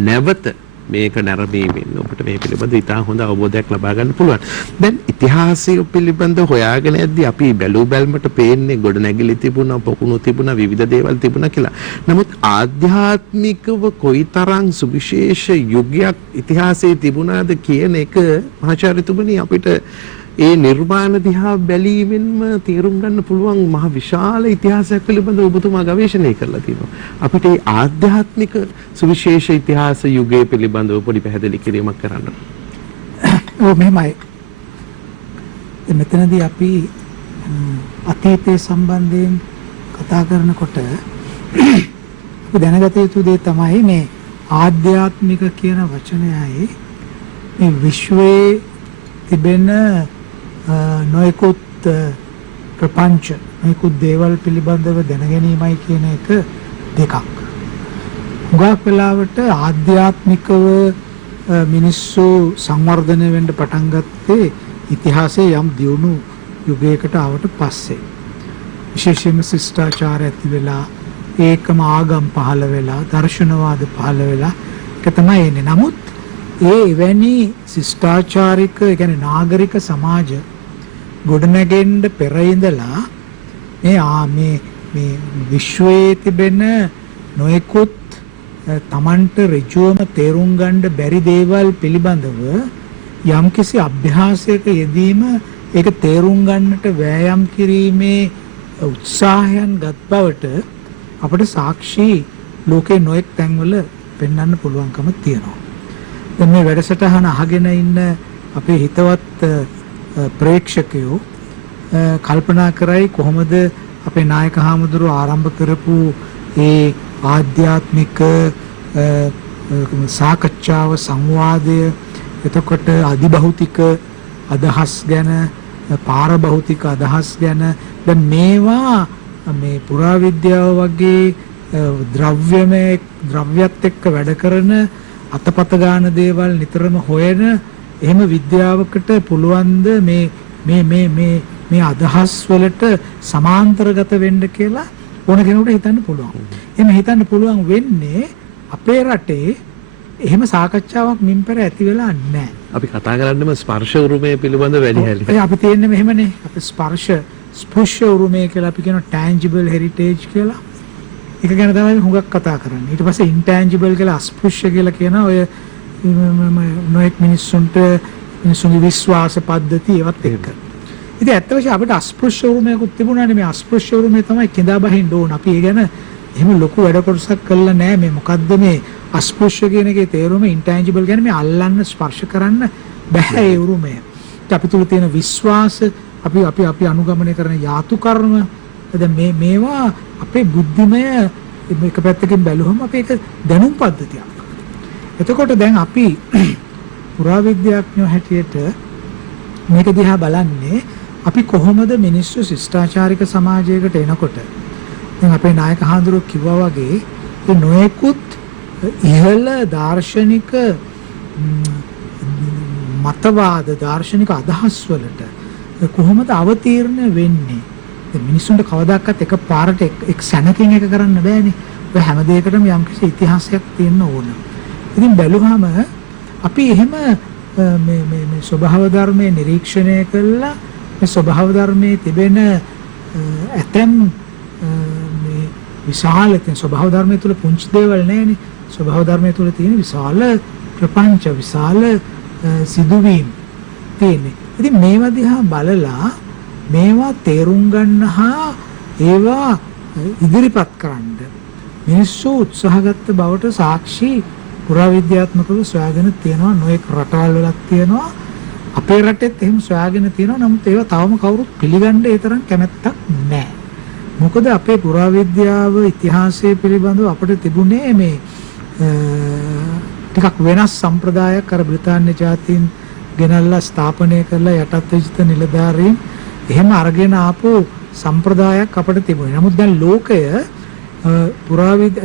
නැවත මේක නැරඹීමෙන් ඔබට මේ පිළිබඳ ඉතා හොඳ අවබෝධයක් ලබා ගන්න පුළුවන්. දැන් ඉතිහාසය පිළිබඳ හොයාගෙන යද්දී අපි බැලූ බැල්මට පේන්නේ ගොඩනැගිලි තිබුණා, පොකුණු තිබුණා, විවිධ දේවල් තිබුණා කියලා. නමුත් ආධ්‍යාත්මිකව කොයිතරම් සුවිශේෂ යුගයක් ඉතිහාසයේ තිබුණාද කියන එක මහාචාර්යතුමනි අපිට ඒ නිර්මාණ දිහා බැලීමෙන්ම තේරුම් ගන්න පුළුවන් මහ විශාල ඉතිහාසයක් පිළිබඳව ඔබතුමා ගවේෂණය කරලා තියෙනවා. අපිට මේ ආධ්‍යාත්මික සුවිශේෂ ඉතිහාස යුගය පිළිබඳව පොඩි පැහැදිලි කිරීමක් කරන්න. ඔව් මෙහෙමයි. මෙතනදී අපි අතීතයේ සම්බන්ධයෙන් කතා කරනකොට අපි දැනගත යුතු දේ තමයි මේ ආධ්‍යාත්මික කියන වචනයයි මේ විශ්වයේ තිබෙන නොයෙකුත් ප්‍රපංච නොයෙකුත් දේවල් පිළිබඳව දැනගැනීමයි කියන එක දෙකක්. හුඟක් වෙලාවට ආධ්‍යාත්මිකව මිනිස්සු සංවර්ධනය වෙන්න පටන් ගත්තේ ඉතිහාසයේ යම් දියුණු යුගයකට ආවට පස්සේ. විශේෂයෙන්ම ශිෂ්ටාචාරය ඇති වෙලා ඒකම ආගම් පහළ වෙලා දර්ශනවාද පහළ වෙලා ඒක තමයි එන්නේ. නමුත් ඒ එවැනි ශිෂ්ටාචාරික ඒ කියන්නේ නාගරික සමාජ ගොඩනැගෙන්න පෙර ඉඳලා මේ විශ්වයේ තිබෙන නොයෙකුත් තමන්ට ඍජුවම තේරුම් ගන්න බැරි දේවල් පිළිබඳව යම්කිසි අභ්‍යාසයක යෙදීම ඒක තේරුම් ගන්නට වෑයම් කිරීමේ උත්සාහයන් ගත් බවට අපිට සාක්ෂි ලෝකේ නොයෙක් තැන්වල පෙන්වන්න පුළුවන්කම තියෙනවා. දැන් මේ වැඩසටහන අහගෙන ඉන්න අපේ හිතවත් ප්‍රේක්ෂකයෝ කල්පනා කරයි කොහොමද අපේ නායක හාමුදුරුවෝ ආරම්භ කරපු ඒ ආධ්‍යාත්මික සාකච්ඡාව සංවාදය එතකොට අධිභෞතික අදහස් ගැන පාරභෞතික අදහස් ගැන දැන් මේවා මේ පුරාවිද්‍යාව වගේ ද්‍රව්‍යත් එක්ක වැඩ කරන අතපත ගන්න දේවල් නිතරම හොයන එහෙම විද්‍යාවකට පුළුවන්ද මේ අදහස් වලට සමාන්තරගත වෙන්න කියලා ඕන කෙනෙකුට හිතන්න පුළුවන්. එහෙම හිතන්න පුළුවන් වෙන්නේ අපේ රටේ එහෙම සාකච්ඡාවක් මින් පෙර ඇති වෙලා නැහැ. අපි කතා කරන්නම ස්පර්ශ උරුමය පිළිබඳ වැඩි හැලි. අපි තියෙන්නේ මෙහෙමනේ. අපි ස්පර්ශ උරුමය කියලා අපි කියන tangible heritage කියලා. ඒක ගැන තමයි හුඟක් කතා කරන්නේ. ඊට පස්සේ intangible කියලා අස්පෘශ්‍ය කියලා කියන ඔය නොඑක් මිනිස්සුන්ගේ විශ්වාස පද්ධති ඒවත් එක්ක. ඉතින් ඇත්ත වශයෙන්ම අපිට අස්පෘශ්‍ය උරුමයකුත් තිබුණානේ. මේ අස්පෘශ්‍ය උරුමය තමයි කිඳා බහින්න ඕන. අපි ඒ ගැන එහෙම ලොකු වැඩ කොටසක් කළා නෑ. මේ මොකද්ද මේ අස්පෘශ්‍ය කියන එකේ තේරුම intangible කියන්නේ මේ අල්ලන්න ස්පර්ශ කරන්න බෑ ඒ උරුමය. අපි තුල තියෙන විශ්වාස අපි අනුගමනය කරන යාතු කර්ම දැන් මේවා අපේ බුද්ධිමය එක පැත්තකින් බැලුවම අපේ ඒක දැනුම් පද්ධතියක්. එතකොට දැන් අපි පුරාවිද්‍යාඥයෝ හැටියට මේක දිහා බලන්නේ අපි කොහොමද මිනිස්සු ශිෂ්ටාචාරික සමාජයකට එනකොට දැන් අපේ නායක හාමුදුරුවෝ කිව්වා වගේ ඒ නොයෙකුත් ඉහළ දාර්ශනික මතවාද දාර්ශනික අදහස් වලට කොහොමද අවතීර්ණ වෙන්නේ? මිනිස්සුන්ට කවදාකවත් එක පාරට එක් සැනකින් එක කරන්න බෑනේ. ඔය හැම දෙයකටම යම්කිසි ඉතිහාසයක් තියෙන්න ඕන. ඉතින් බැලුවාම අපි එහෙම මේ ස්වභාව ධර්මයේ නිරීක්ෂණය කළා මේ ස්වභාව ධර්මයේ තිබෙන ඇතැම් මේ විශාල ස්වභාව ධර්මයේ තුල පුංචි දේවල් නැහැනේ. ස්වභාව ධර්මයේ තුල තියෙන විශාල ප්‍රපංච විශාල සිදුවීම් තියෙන්නේ. ඉතින් මේවා දිහා බලලා මේවා තේරුම් ගන්න හා ඒවා ඉදිරිපත් කරන්න මිනිස්සු උත්සාහගත බවට සාක්ෂි පුරාවිද්‍යාත්මකව සොයාගෙන තියෙනවා. නොඑක රටවල් වලත් තියෙනවා. අපේ රටෙත් එහෙම සොයාගෙන තියෙනවා. නමුත් ඒවා තවම කවුරුත් පිළිගන්න ඒ තරම් කැමැත්තක් නැහැ. මොකද අපේ පුරාවිද්‍යාව ඉතිහාසය පිළිබඳව අපිට තිබුණේ මේ ටිකක් වෙනස් සම්ප්‍රදායක් අර බ්‍රිතාන්‍ය ජාතීන් ගෙනල්ලා ස්ථාපනය කරලා යටත් වෙච්ච නිලධාරීන් එහෙම අරගෙන ආපු සම්ප්‍රදායක් අපිට තිබුණේ. නමුත් දැන් ලෝකය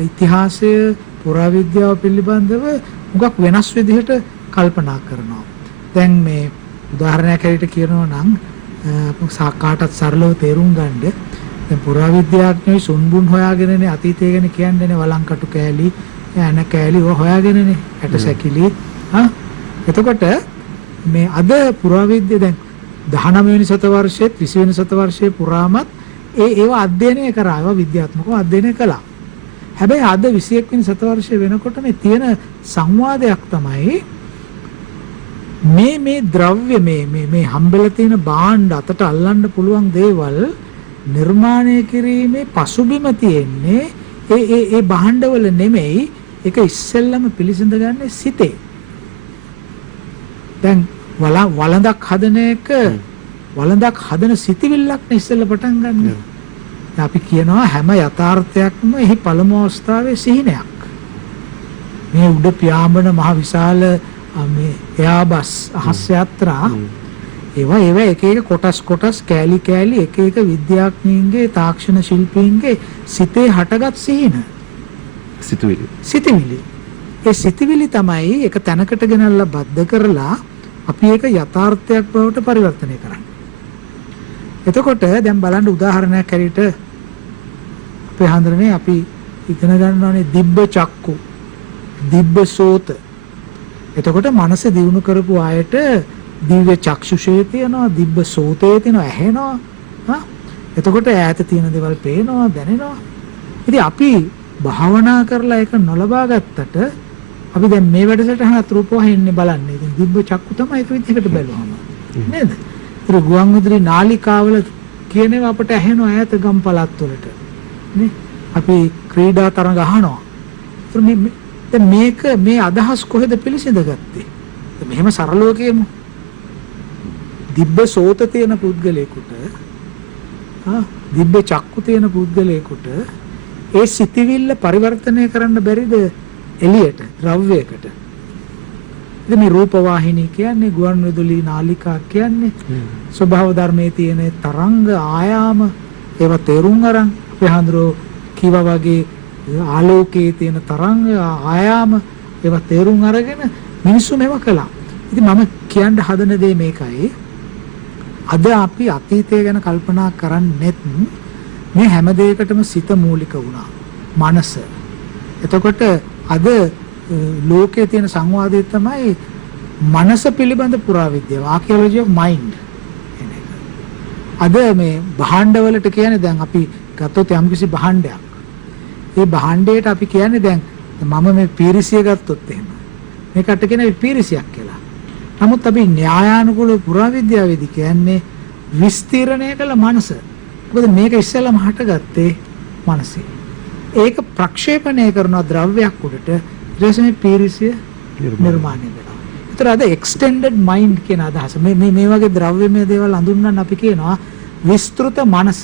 ඉතිහාසය පුරාවිද්‍යාව පිළිබඳව මුගක් වෙනස් විදිහට කල්පනා කරනවා. දැන් මේ උදාහරණයක් ඇරෙට කියනවා නම් කාටත් සරලව තේරුම් ගන්න දැන් පුරාවිද්‍යාඥයෝ සුන්බුන් හොයාගෙනනේ අතීතය ගැන කියන්නේ වළංකටු කෑලි යන කෑලි ඔය හොයාගෙනනේ ඇට සැකිලි එතකොට මේ අද පුරාවිද්‍යාව දැන් 19 වෙනි සතවර්ෂයේත් 20 වෙනි සතවර්ෂයේ පුරාමත් ඒවා අධ්‍යයනය කරා ඒවා විද්‍යාත්මකව අධ්‍යයනය කළා. හැබැයි අද 21 වෙනි සතවර්ෂයේ වෙනකොට මේ තියෙන සංවාදයක් තමයි මේ ද්‍රව්‍ය මේ හම්බෙලා තියෙන භාණ්ඩ අතට අල්ලන්න පුළුවන් දේවල් නිර්මාණය කිරීමේ පසුබිම තියෙන්නේ ඒ භාණ්ඩවල නෙමෙයි. ඒක ඉස්සෙල්ලම පිළිසිඳ ගන්න සිතේ. දැන් වළඳක් හදන එක වළඳක් හදන සිතිවිල්ලක් නේ ඉස්සෙල්ල පටන් ගන්න. අපි කියනවා හැම යථාර්ථයක්ම එහි පළමු අවස්ථාවේ සිහිනයක්. මේ උඩ පියාඹන මහ විශාල මේ එයාබස් අහස් යාත්‍රා ඒවා එක එක කොටස් කෑලි එක එක විද්‍යාඥයින්ගේ තාක්ෂණ ශිල්පීන්ගේ සිතේ හටගත් සිහින සිතිවිලි. ඒ සිතිවිලි තමයි එක තැනකට ගෙනල්ලා බද්ධ කරලා අපි ඒක යථාර්ථයක් බවට පරිවර්තනය කරන්නේ. එතකොට දැන් බලන්න උදාහරණයක් හැටියට අපේ හඳුනනේ අපි ඉගෙන ගන්නවානේ දිබ්බ චක්කු දිබ්බ සෝත. එතකොට මනස දියුණු කරපු අයට දිව්‍ය චක්ෂුෂේ තියෙනවා, දිබ්බ සෝතේ තියෙනවා, ඇහෙනවා. එතකොට ඈත තියෙන දේවල් පේනවා, දැනෙනවා. ඉතින් අපි භාවනා කරලා ඒක නොලබා ගත්තට අපි දැන් මේ වැඩසටහනත් රූපවාහිනියේ බලන්නේ. ඉතින් දිබ්බ චක්කු තමයි ඒක විදිහකට බැලුවම. නේද? ඒතර ගුවන් විදුලි නාලිකාවල කියනවා අපට ඇහෙනවා ඈත ගම් පළාත් වලට. නේ? අපි ක්‍රීඩා තරඟ අහනවා. ඒතර දැන් මේක මේ අදහස් කොහෙද පිළිසිඳගත්තේ? මෙහෙම සරලව කියමු. දිබ්බ සෝත තියෙන පුද්ගලයෙකුට දිබ්බ චක්කු තියෙන පුද්ගලයෙකුට ඒ සිතිවිල්ල පරිවර්තනය කරන්න බැරිද එළියට ද්‍රව්‍යයකට? ඉතින් මේ රූප වාහිනී කියන්නේ ගුවන් විදුලි නාලිකා කියන්නේ ස්වභාව ධර්මයේ තියෙන තරංග ආයාම ඒවා තේරුම් අරන් අපි හඳුරෝ කිවා වගේ ආලෝකයේ තියෙන තරංග ආයාම ඒවා තේරුම් අරගෙන මිනිස්සු මේව කළා. ඉතින් මම කියන්න හදන දේ මේකයි. අද අපි අතීතය ගැන කල්පනා කරන්නේත් මේ හැම දෙයකටම සිත මූලික වුණා. මනස. එතකොට අද ලෝකයේ තියෙන සංවාදය තමයි මනස පිළිබඳ පුරාවිද්‍යාව, ආකියොලොජි ඔෆ් මයින්ඩ් කියන එක. අද මේ භාණ්ඩවලට කියන්නේ දැන් අපි ගත්තොත් යම්කිසි භාණ්ඩයක්. ඒ භාණ්ඩයට අපි කියන්නේ දැන් මම මේ පීරිසිය ගත්තොත් එහෙම. මේකට කියන්නේ පීරිසියක් කියලා. නමුත් අපි න්‍යායානුකූල පුරාවිද්‍යාවේදී කියන්නේ විස්තීර්ණය කළ මනස. මොකද මේක ඉස්සෙල්ලාම හටගත්තේ මනසේ. ඒක ප්‍රක්ෂේපණය කරන ද්‍රව්‍යයක් උඩට ඊටසේ පීරිසිය නිර්මාණය වෙනවා. ඒතර අද එක්ස්ටෙන්ඩඩ් මයින්ඩ් කියන අදහස මේ වගේ ද්‍රව්‍යමය දේවල් අඳුන්වන්න අපි කියනවා විස්තෘත මනස.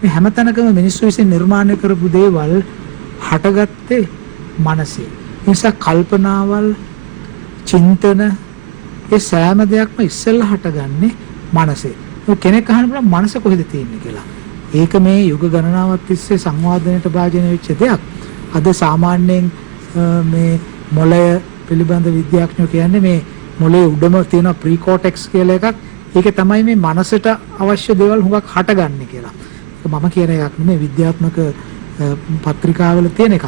මේ හැමතැනකම මිනිස්සු විසින් නිර්මාණය කරපු දේවල් හටගත්තේ මනසේ. ඒ නිසා කල්පනාවල්, චින්තන ඒ සෑම දෙයක්ම ඉස්සෙල්ලා හටගන්නේ මනසේ. කෙනෙක් අහන්න බලන්න මනස කොහෙද තියෙන්නේ කියලා. ඒක මේ යුග ගණනාවක් තිස්සේ සංවාදනයට භාජනය වෙච්ච දෙයක්. අද සාමාන්‍යයෙන් මේ මොළය පිළිබඳ විද්‍යාඥයෝ කියන්නේ මේ මොළයේ උඩම තියෙන ප්‍රීකෝටෙක්ස් කියලා එකක්. ඒක තමයි මේ මනසට අවශ්‍ය දේවල් හුඟක් හටගන්නේ කියලා. ඒක මම කියන එකක් නෙමෙයි විද්‍යාත්මක පත්‍රිකාවල තියෙන එකක්.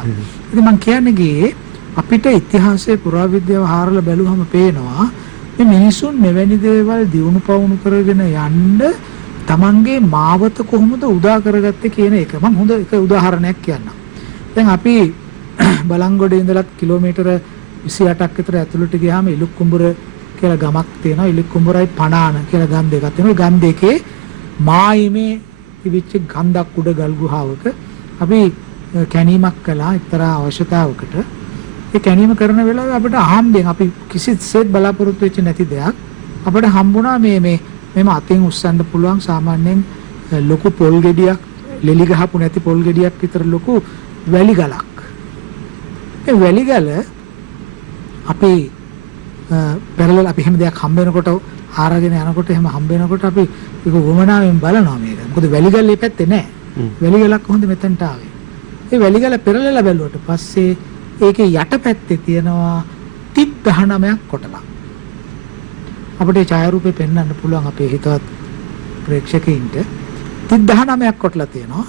ඉතින් මම කියන්නේ අපිට ඉතිහාසයේ පුරාවිද්‍යාව හාරලා බැලුවම පේනවා මේ මිනිසුන් මෙවැනි දේවල් දියුණු පවුණු කරගෙන යන්න තමන්ගේ මාවත කොහොමද උදා කරගත්තේ කියන එක මම හොඳ එක උදාහරණයක් කියන්නම්. දැන් අපි බලංගොඩේ ඉඳලා කිලෝමීටර 28ක් විතර ඇතුළට ගියාම ඉලුක්කුඹුර කියලා ගමක් තියෙනවා. ඉලුක්කුඹුරයි පණාන කියලා ගම් දෙකක් තියෙනවා. ගම් දෙකේ මායිමේ තිබිච්ච ගන්ධක් උඩ ගල් ගුහාවක අපි කැණීමක් කළා එක්තරා අවශ්‍යතාවකට. ඒ කැණීම කරන වෙලාවේ අපිට අහම්බෙන් අපි කිසිසේත් බලාපොරොත්තු වෙච්ච නැති දෙයක් අපිට හම්බුණා මේම අතින් උස්සන්න පුළුවන් සාමාන්‍යයෙන් ලොකු පොල් ගෙඩියක් ලෙලි ගහපු නැති පොල් ගෙඩියක් විතර ලොකු වැලි ගලක්. ඒ වැලි ගල අපි පෙරලලා අපි හැම දෙයක් හම්බ වෙනකොට ආරගෙන යනකොට එහෙම හම්බ වෙනකොට අපි ඒක වමනාවෙන් බලනවා මේක. මොකද වැලි ගල මේ පැත්තේ නැහැ. වැලි ගලක් කොහොමද මෙතනට ආවේ? ඒ වැලි ගල පෙරලලා බැලුවට පස්සේ ඒකේ යට පැත්තේ තියෙනවා 39ක් කොටලක්. අපිට ඡායාරූපේ පෙන්වන්න පුළුවන් අපේ හිතවත් ප්‍රේක්ෂකයින්ට 39ක් කොටලා තියෙනවා.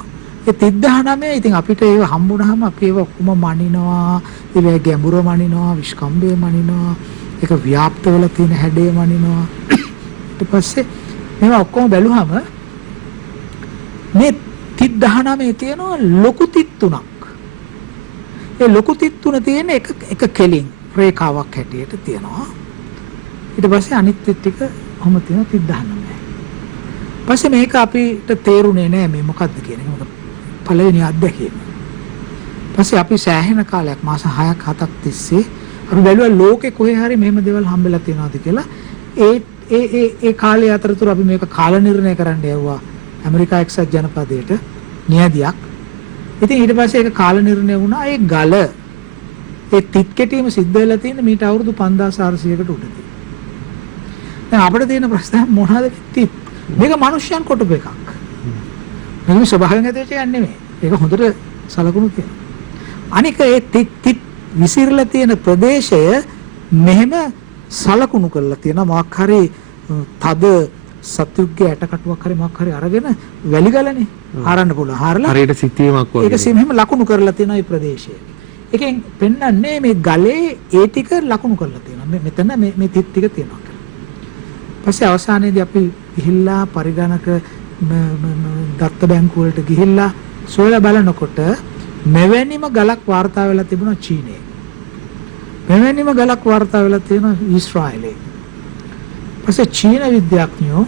ඒ 39 ඉතින් අපිට ඒව හම්බුනහම අපි ඒව ඔක්කොම මනිනවා, ඒව ගැඹුර මනිනවා, විස්කම්බය මනිනවා, ඒක ව්‍යාප්ත වෙලා තියෙන හැඩය මනිනවා. ඊට පස්සේ මේවා ඔක්කොම බැලුවම මේ 39 තියෙනවා ලොකු 33ක්. ඒ ලොකු 33 තියෙන එක කෙලින් රේඛාවක් හැටියට තියෙනවා. ඊට පස්සේ අනිත් ටික කොහොම තියෙනවා 39. පස්සේ මේක අපිට තේරුනේ නෑ මේ මොකද්ද කියන එක. මොකද පළවෙනි අත්දැකීම. පස්සේ අපි සෑහෙන කාලයක් මාස 6ක් 7ක් තිස්සේ අපි බැලුවා ලෝකේ කොහේ හරි මෙහෙම දේවල් හම්බෙලා තියෙනවද කියලා. ඒ කාලේ අතරතුර අපි මේක කාල නිර්ණය කරන්න යවුවා ඇමරිකා එක්සත් ජනපදයට නියදියක්. ඉතින් ඊට පස්සේ ඒක කාල නිර්ණය වුණා. ඒ ගල ඒ තිත් කෙටීම සිද්ධ වෙලා තියෙන මීට අවුරුදු 5400කට උඩදී. දැන් අපිට තියෙන ප්‍රශ්නය මොනවද තිත්? මේක මිනිස්යන් කොටපු එකක්. මේක ස්වභාවයෙන් ඇතිවෙච්ච එකක් නෙමෙයි. ඒක හොඳට සලකුණු තියෙනවා. අනික ඒ තිත් විසිරලා තියෙන ප්‍රදේශය මෙහෙම සලකුණු කරලා තියෙනවා. මොකක් හරි තද සත්‍යුග්ගේ ඇටකටුවක් හරි මොකක් හරි අරගෙන වැලි ගලනේ හරන්න පුළුවන්. හරලා හරියට සිටීමක් වගේ. ඒක මෙහෙම ලකුණු කරලා තියෙනවා මේ ප්‍රදේශයේ. ඒකෙන් පෙන්වන්නේ මේ ගලේ ඒ ටික ලකුණු කරලා තියෙනවා. මෙතන මේ තිත් ටික තියෙනවා කියලා. පස්සේ අවසානයේදී අපි ගිහිල්ලා පරිගණක දත්ත බැංකු වලට ගිහිල්ලා සොයලා බලනකොට මෙවැනිම ගලක් වාර්තා වෙලා තිබුණා චීනයේ. මෙවැනිම ගලක් වාර්තා වෙලා තියෙනවා ඊශ්‍රායලයේ. පස්සේ චීන විද්‍යාඥයෝ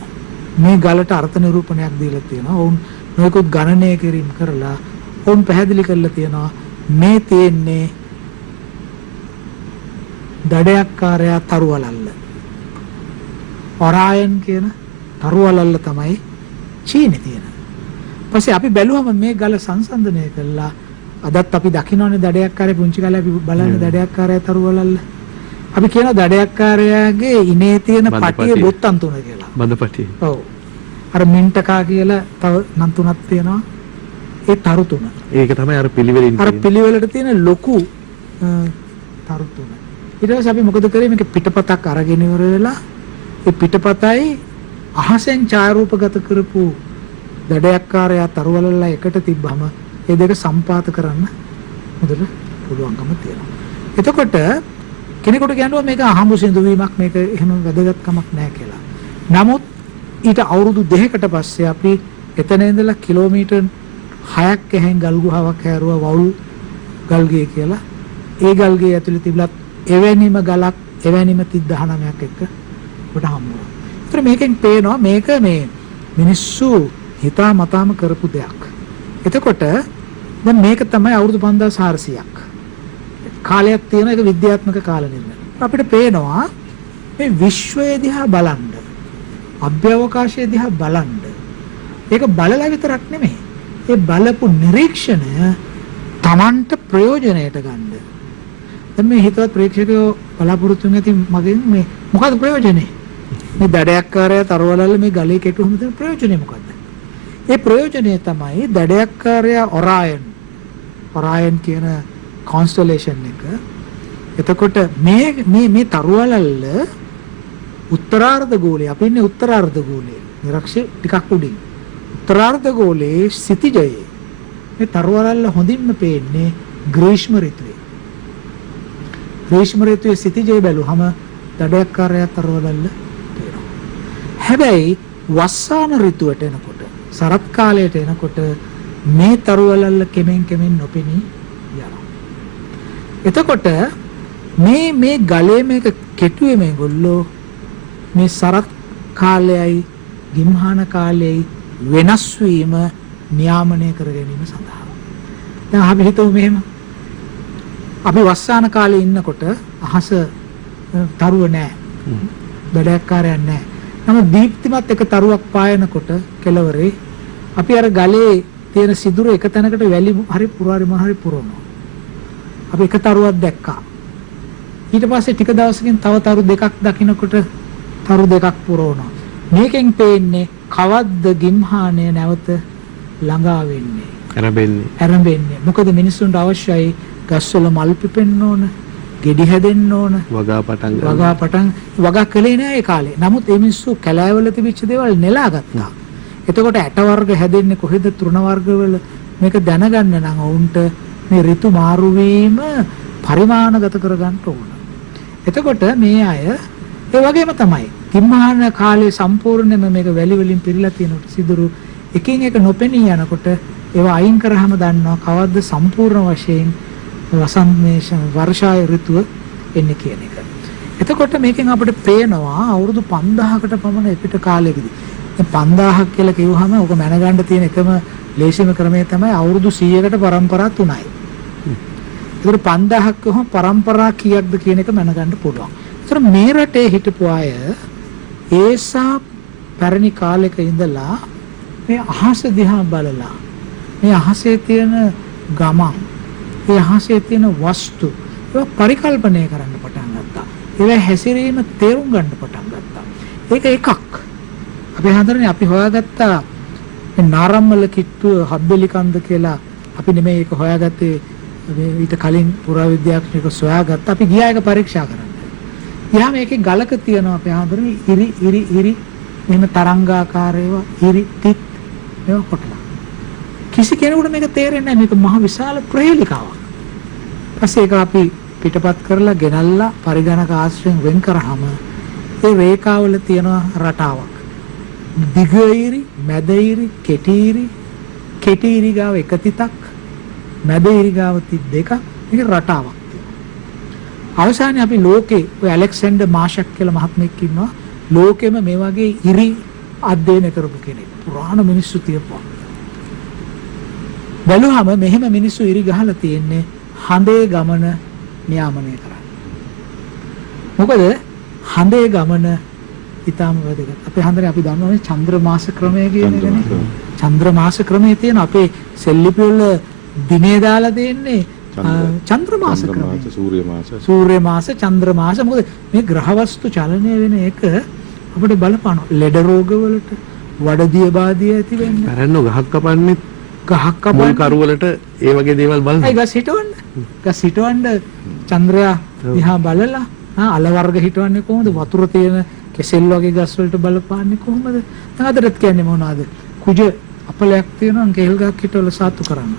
මේ ගලට අර්ථ නිරූපණයක් දීලා තියෙනවා. ඔවුන් මේකත් ගණනය කිරීම කරලා ඔවුන් පැහැදිලි කරලා තියෙනවා මේ තියෙන්නේ දඩයක්කාරයා තරුවලල්ල. ඔරායන් කියන තරුවලල්ල තමයි චීනේ තියෙන. පස්සේ අපි බැලුවම මේ ගල සංසන්දනය කළා. අදත් අපි දකින්නනේ දඩයක්කාරය පුංචි කාලේ අපි බලන්නේ දඩයක්කාරය තරුවලල්ල. අපි කියන දඩයක්කාරයාගේ ඉනේ තියෙන පටියේ බොත්තම් තුන කියලා. බඳපටිය. ඔව්. අර මින්ටකා කියලා තව නම් තුනක් තියෙනවා. ඒ තරු තුන. ඒක තමයි අර පිළිවෙලින් අර පිළිවෙලට තියෙන ලොකු තරු තුන. ඊට පස්සේ අපි මොකද කරේ මේක පිටපතක් අරගෙන ඉවර වෙලා ඒ පිටපතයි අහසෙන් ඡායාරූපගත කරපු දඩයක්කාරයා තරුවලල්ලා එකට තිබ්බම ඒ දෙක සම්පාත කරන්න හොඳට පුළුවන්කම තියෙනවා. එතකොට කෙනෙකුට කියනවා මේක අහඹු සිඳුවීමක් මේක එහෙම වැදගත්කමක් නැහැ කියලා. නමුත් ඊට අවුරුදු 2කට පස්සේ අපි එතන ඉඳලා කිලෝමීටර් 6ක් එහෙන් ගල් ගුහාවක් හැරුවා වවුල් ගල්ගේ කියලා. ඒ ගල්ගේ ඇතුලේ තිබලත් එවැනිම ගලක් එවැනිම 39ක් එක්ක ඔබට හම්බ වෙනවා. ඒතර මේකෙන් පේනවා මේක මේ මිනිස්සු හිතා මතාම කරපු දෙයක්. එතකොට දැන් මේක තමයි අවුරුදු 5400ක් කාලයක් තියෙන එක විද්‍යාත්මක කාල නිර්ණය. අපිට පේනවා මේ විශ්වය දිහා බලන්න, අභ්‍යවකාශය දිහා බලන්න. ඒක බලලා විතරක් නෙමෙයි. ඒ බලපු නිරීක්ෂණය Tamanට ප්‍රයෝජනයට ගන්න. දැන් මේ හිතවත් ප්‍රේක්ෂකයෝ බලාපොරොත්තු වෙන ඉතින් මගෙන් මේ මොකද ප්‍රයෝජනේ? මේ දඩයක්කාරයා තරවලල්ල මේ ගලේ කෙටුවම තියෙන ප්‍රයෝජනේ මොකද්ද? ඒ ප්‍රයෝජනය තමයි දඩයක්කාරයා ඔරායන් කියන කොන්ස්ටලේෂන් එක. එතකොට මේ තරුවලල්ල උත්තරාර්ධ ගෝලයේ අපි ඉන්නේ උත්තරාර්ධ ගෝලයේ නිරක්ෂ ටිකක් උඩින් උත්තරාර්ධ ගෝලයේ සිතිජයේ මේ තරුවලල්ල හොඳින්ම පේන්නේ ග්‍රීෂ්ම ඍතුවේ. ග්‍රීෂ්ම ඍතුවේ සිතිජය බැලුවම දඩයක්කාරයා තරුවලල්ල පේනවා. හැබැයි වස්සාන ඍතුවට එනකොට සරත් කාලයට එනකොට මේ තරුවලල්ල කෙමෙන් නොපෙනී යනවා. එතකොට මේ ගලේ මේක කෙටුවේ මේගොල්ලෝ මේ සරත් කාලයයි ගිම්හාන කාලයයි වෙනස් වීම නියාමනය කර ගැනීම සඳහා. දැන් අපි හිතමු මෙහෙම. අපි වස්සාන කාලේ ඉන්නකොට අහස තරුව නැහැ. දඩයක්කාරයක් නැහැ. නමුත් දීප්තිමත් එක තරුවක් පායනකොට කෙළවරේ අපි අර ගලේ තියෙන සිදුර එක තැනකට වැලි හරි පුරාරි මොන හරි පුරවනවා. අපි එක තරුවක් දැක්කා. ඊට පස්සේ ටික දවසකින් තව තරු දෙකක් දකින්නකොට තරු දෙකක් පුරවනවා. මේකෙන් පේන්නේ කවද්ද ගිම්හානය නැවත ළඟා වෙන්නේ. ඇරඹෙන්නේ. මොකද මිනිස්සුන්ට අවශ්‍යයි ගස්වල මල් පිපෙන්න ඕන, ගෙඩි හැදෙන්න ඕන, වගා කළේ නෑ ඒ කාලේ. නමුත් මේ මිනිස්සු කැලෑවල තිබිච්ච දේවල් නෙලා ගත්තා. එතකොට ඇට වර්ග හැදෙන්නේ කොහෙද? තෘණ වර්ගවල. මේක දැනගන්න නම් වුන්ට මේ ඍතු මාරු වීම පරිමාණගත කරගන්න ඕන. එතකොට මේ අය ඒ වගේම තමයි. ගිම්හාන කාලේ සම්පූර්ණයෙන්ම මේක වැලි වලින් පිරීලා තියෙනකොට සිදුරු එකින් එක නොපෙනී යනකොට ඒවා අයින් කරාම දන්නවා කවද්ද සම්පූර්ණ වශයෙන් වසන්තේෂ වර්ෂාය ඍතුව එන්නේ කියන එක. එතකොට මේකෙන් අපිට පේනවා අවුරුදු 5000කට පමණ එපිට කාලෙකදී. දැන් 5000ක් කියලා කිව්වහම ඔක මැනගන්න තියෙන එකම ලේසිම ක්‍රමය තමයි අවුරුදු 100කට පරම්පරා 3යි. ඒතර 5000ක් කොහොම පරම්පරා කීයක්ද කියන එක මැනගන්න පුළුවන්. ඒතර මේ රටේ හිටපු අය ඒසා පැරණි කාලෙක ඉඳලා මේ අහස දිහා බලලා මේ අහසේ තියෙන ගමන්, මේ අහසේ තියෙන වස්තු ඒවා පරිකල්පනය කරන්න පටන් ගත්තා. ඒවා හැසිරීම තේරුම් ගන්න පටන් ගත්තා. ඒක එකක්. අපි හඳුනන්නේ අපි හොයාගත්තා මේ නාරම්මල කිට්ටුව හබ්බෙලි කන්ද කියලා. අපි නෙමෙයි ඒක හොයාගත්තේ, ඊට කලින් පුරාවිද්‍යාඥයෙකු සොයාගත්ත. අපි ගියා ඒක පරීක්ෂා කරන්න. ගියාම ඒකේ ගලක තියෙනවා අපි හඳුනන්නේ ඉරි මෙහෙම තරංගාකාරයව ඉරි තිත් මේවා කොටලා. කිසි කෙනෙකුට මේක තේරෙන්නේ නැහැ. මේක මහ විශාල ප්‍රහේලිකාවක්. ඊපස්සේ ඒක අපි පිටපත් කරලා ගෙනල්ලා පරිගණක ආශ්‍රයෙන් වෙන් කරාම ඒ රේඛාවල තියෙන රටාවක්. දිගිරි, මැදිරි, කෙටිරි ගාව එක තිතක්, මැදිරි ගාව තිත් දෙකක්. මේක රටාවක් තියෙනවා. අවසානයේ අපි ලෝකේ ඔය ඇලෙක්සැන්ඩර් මාෂක් කියලා මහත්මයෙක් ඉන්නවා. ලෝකෙම මේ වගේ ඉරි අධ්‍යයනය කරපු කෙනෙක්. පුරාණ මිනිස්සු තියපුවා. බලුවම මෙහෙම මිනිස්සු ඉරි ගහලා තියෙන්නේ හඳේ ගමන නියාමනය කරන්න. මොකද හඳේ ගමන ඊටම වැදගත්. අපේ හඳනේ අපි දන්නවනේ චන්ද්‍ර මාස ක්‍රමය කියන එකනේ. චන්ද්‍ර මාස ක්‍රමයේ තියෙන අපේ සෙල්ලිපි වල දිනේ දාලා දෙන්නේ චන්ද්‍ර මාස ක්‍රමය. සූර්ය මාස, චන්ද්‍ර මාස. මොකද මේ ග්‍රහ වස්තු චලනය වෙන එක අපිට බලපානවා. ලෙඩ රෝග වලට, වඩදිය බාදිය ඇති වෙන්නේ. පැරණි ගහක් කපන්නේ ගහක් කපන කරුවලට ඒ වගේ දේවල් බලන්න. ඒ ගස් හිටවන්න චන්ද්‍රයා දිහා බලලා අල වර්ග හිටවන්නේ කොහොමද? වතුර තියෙන කෙසෙල් වගේ ගස් වලට බලපාන්නේ කොහොමද? දැන් අදටත් කියන්නේ මොනවද? කුජ අපලයක් තියෙනවා කෙල් ගහක් හිටවල සාතු කරන්න.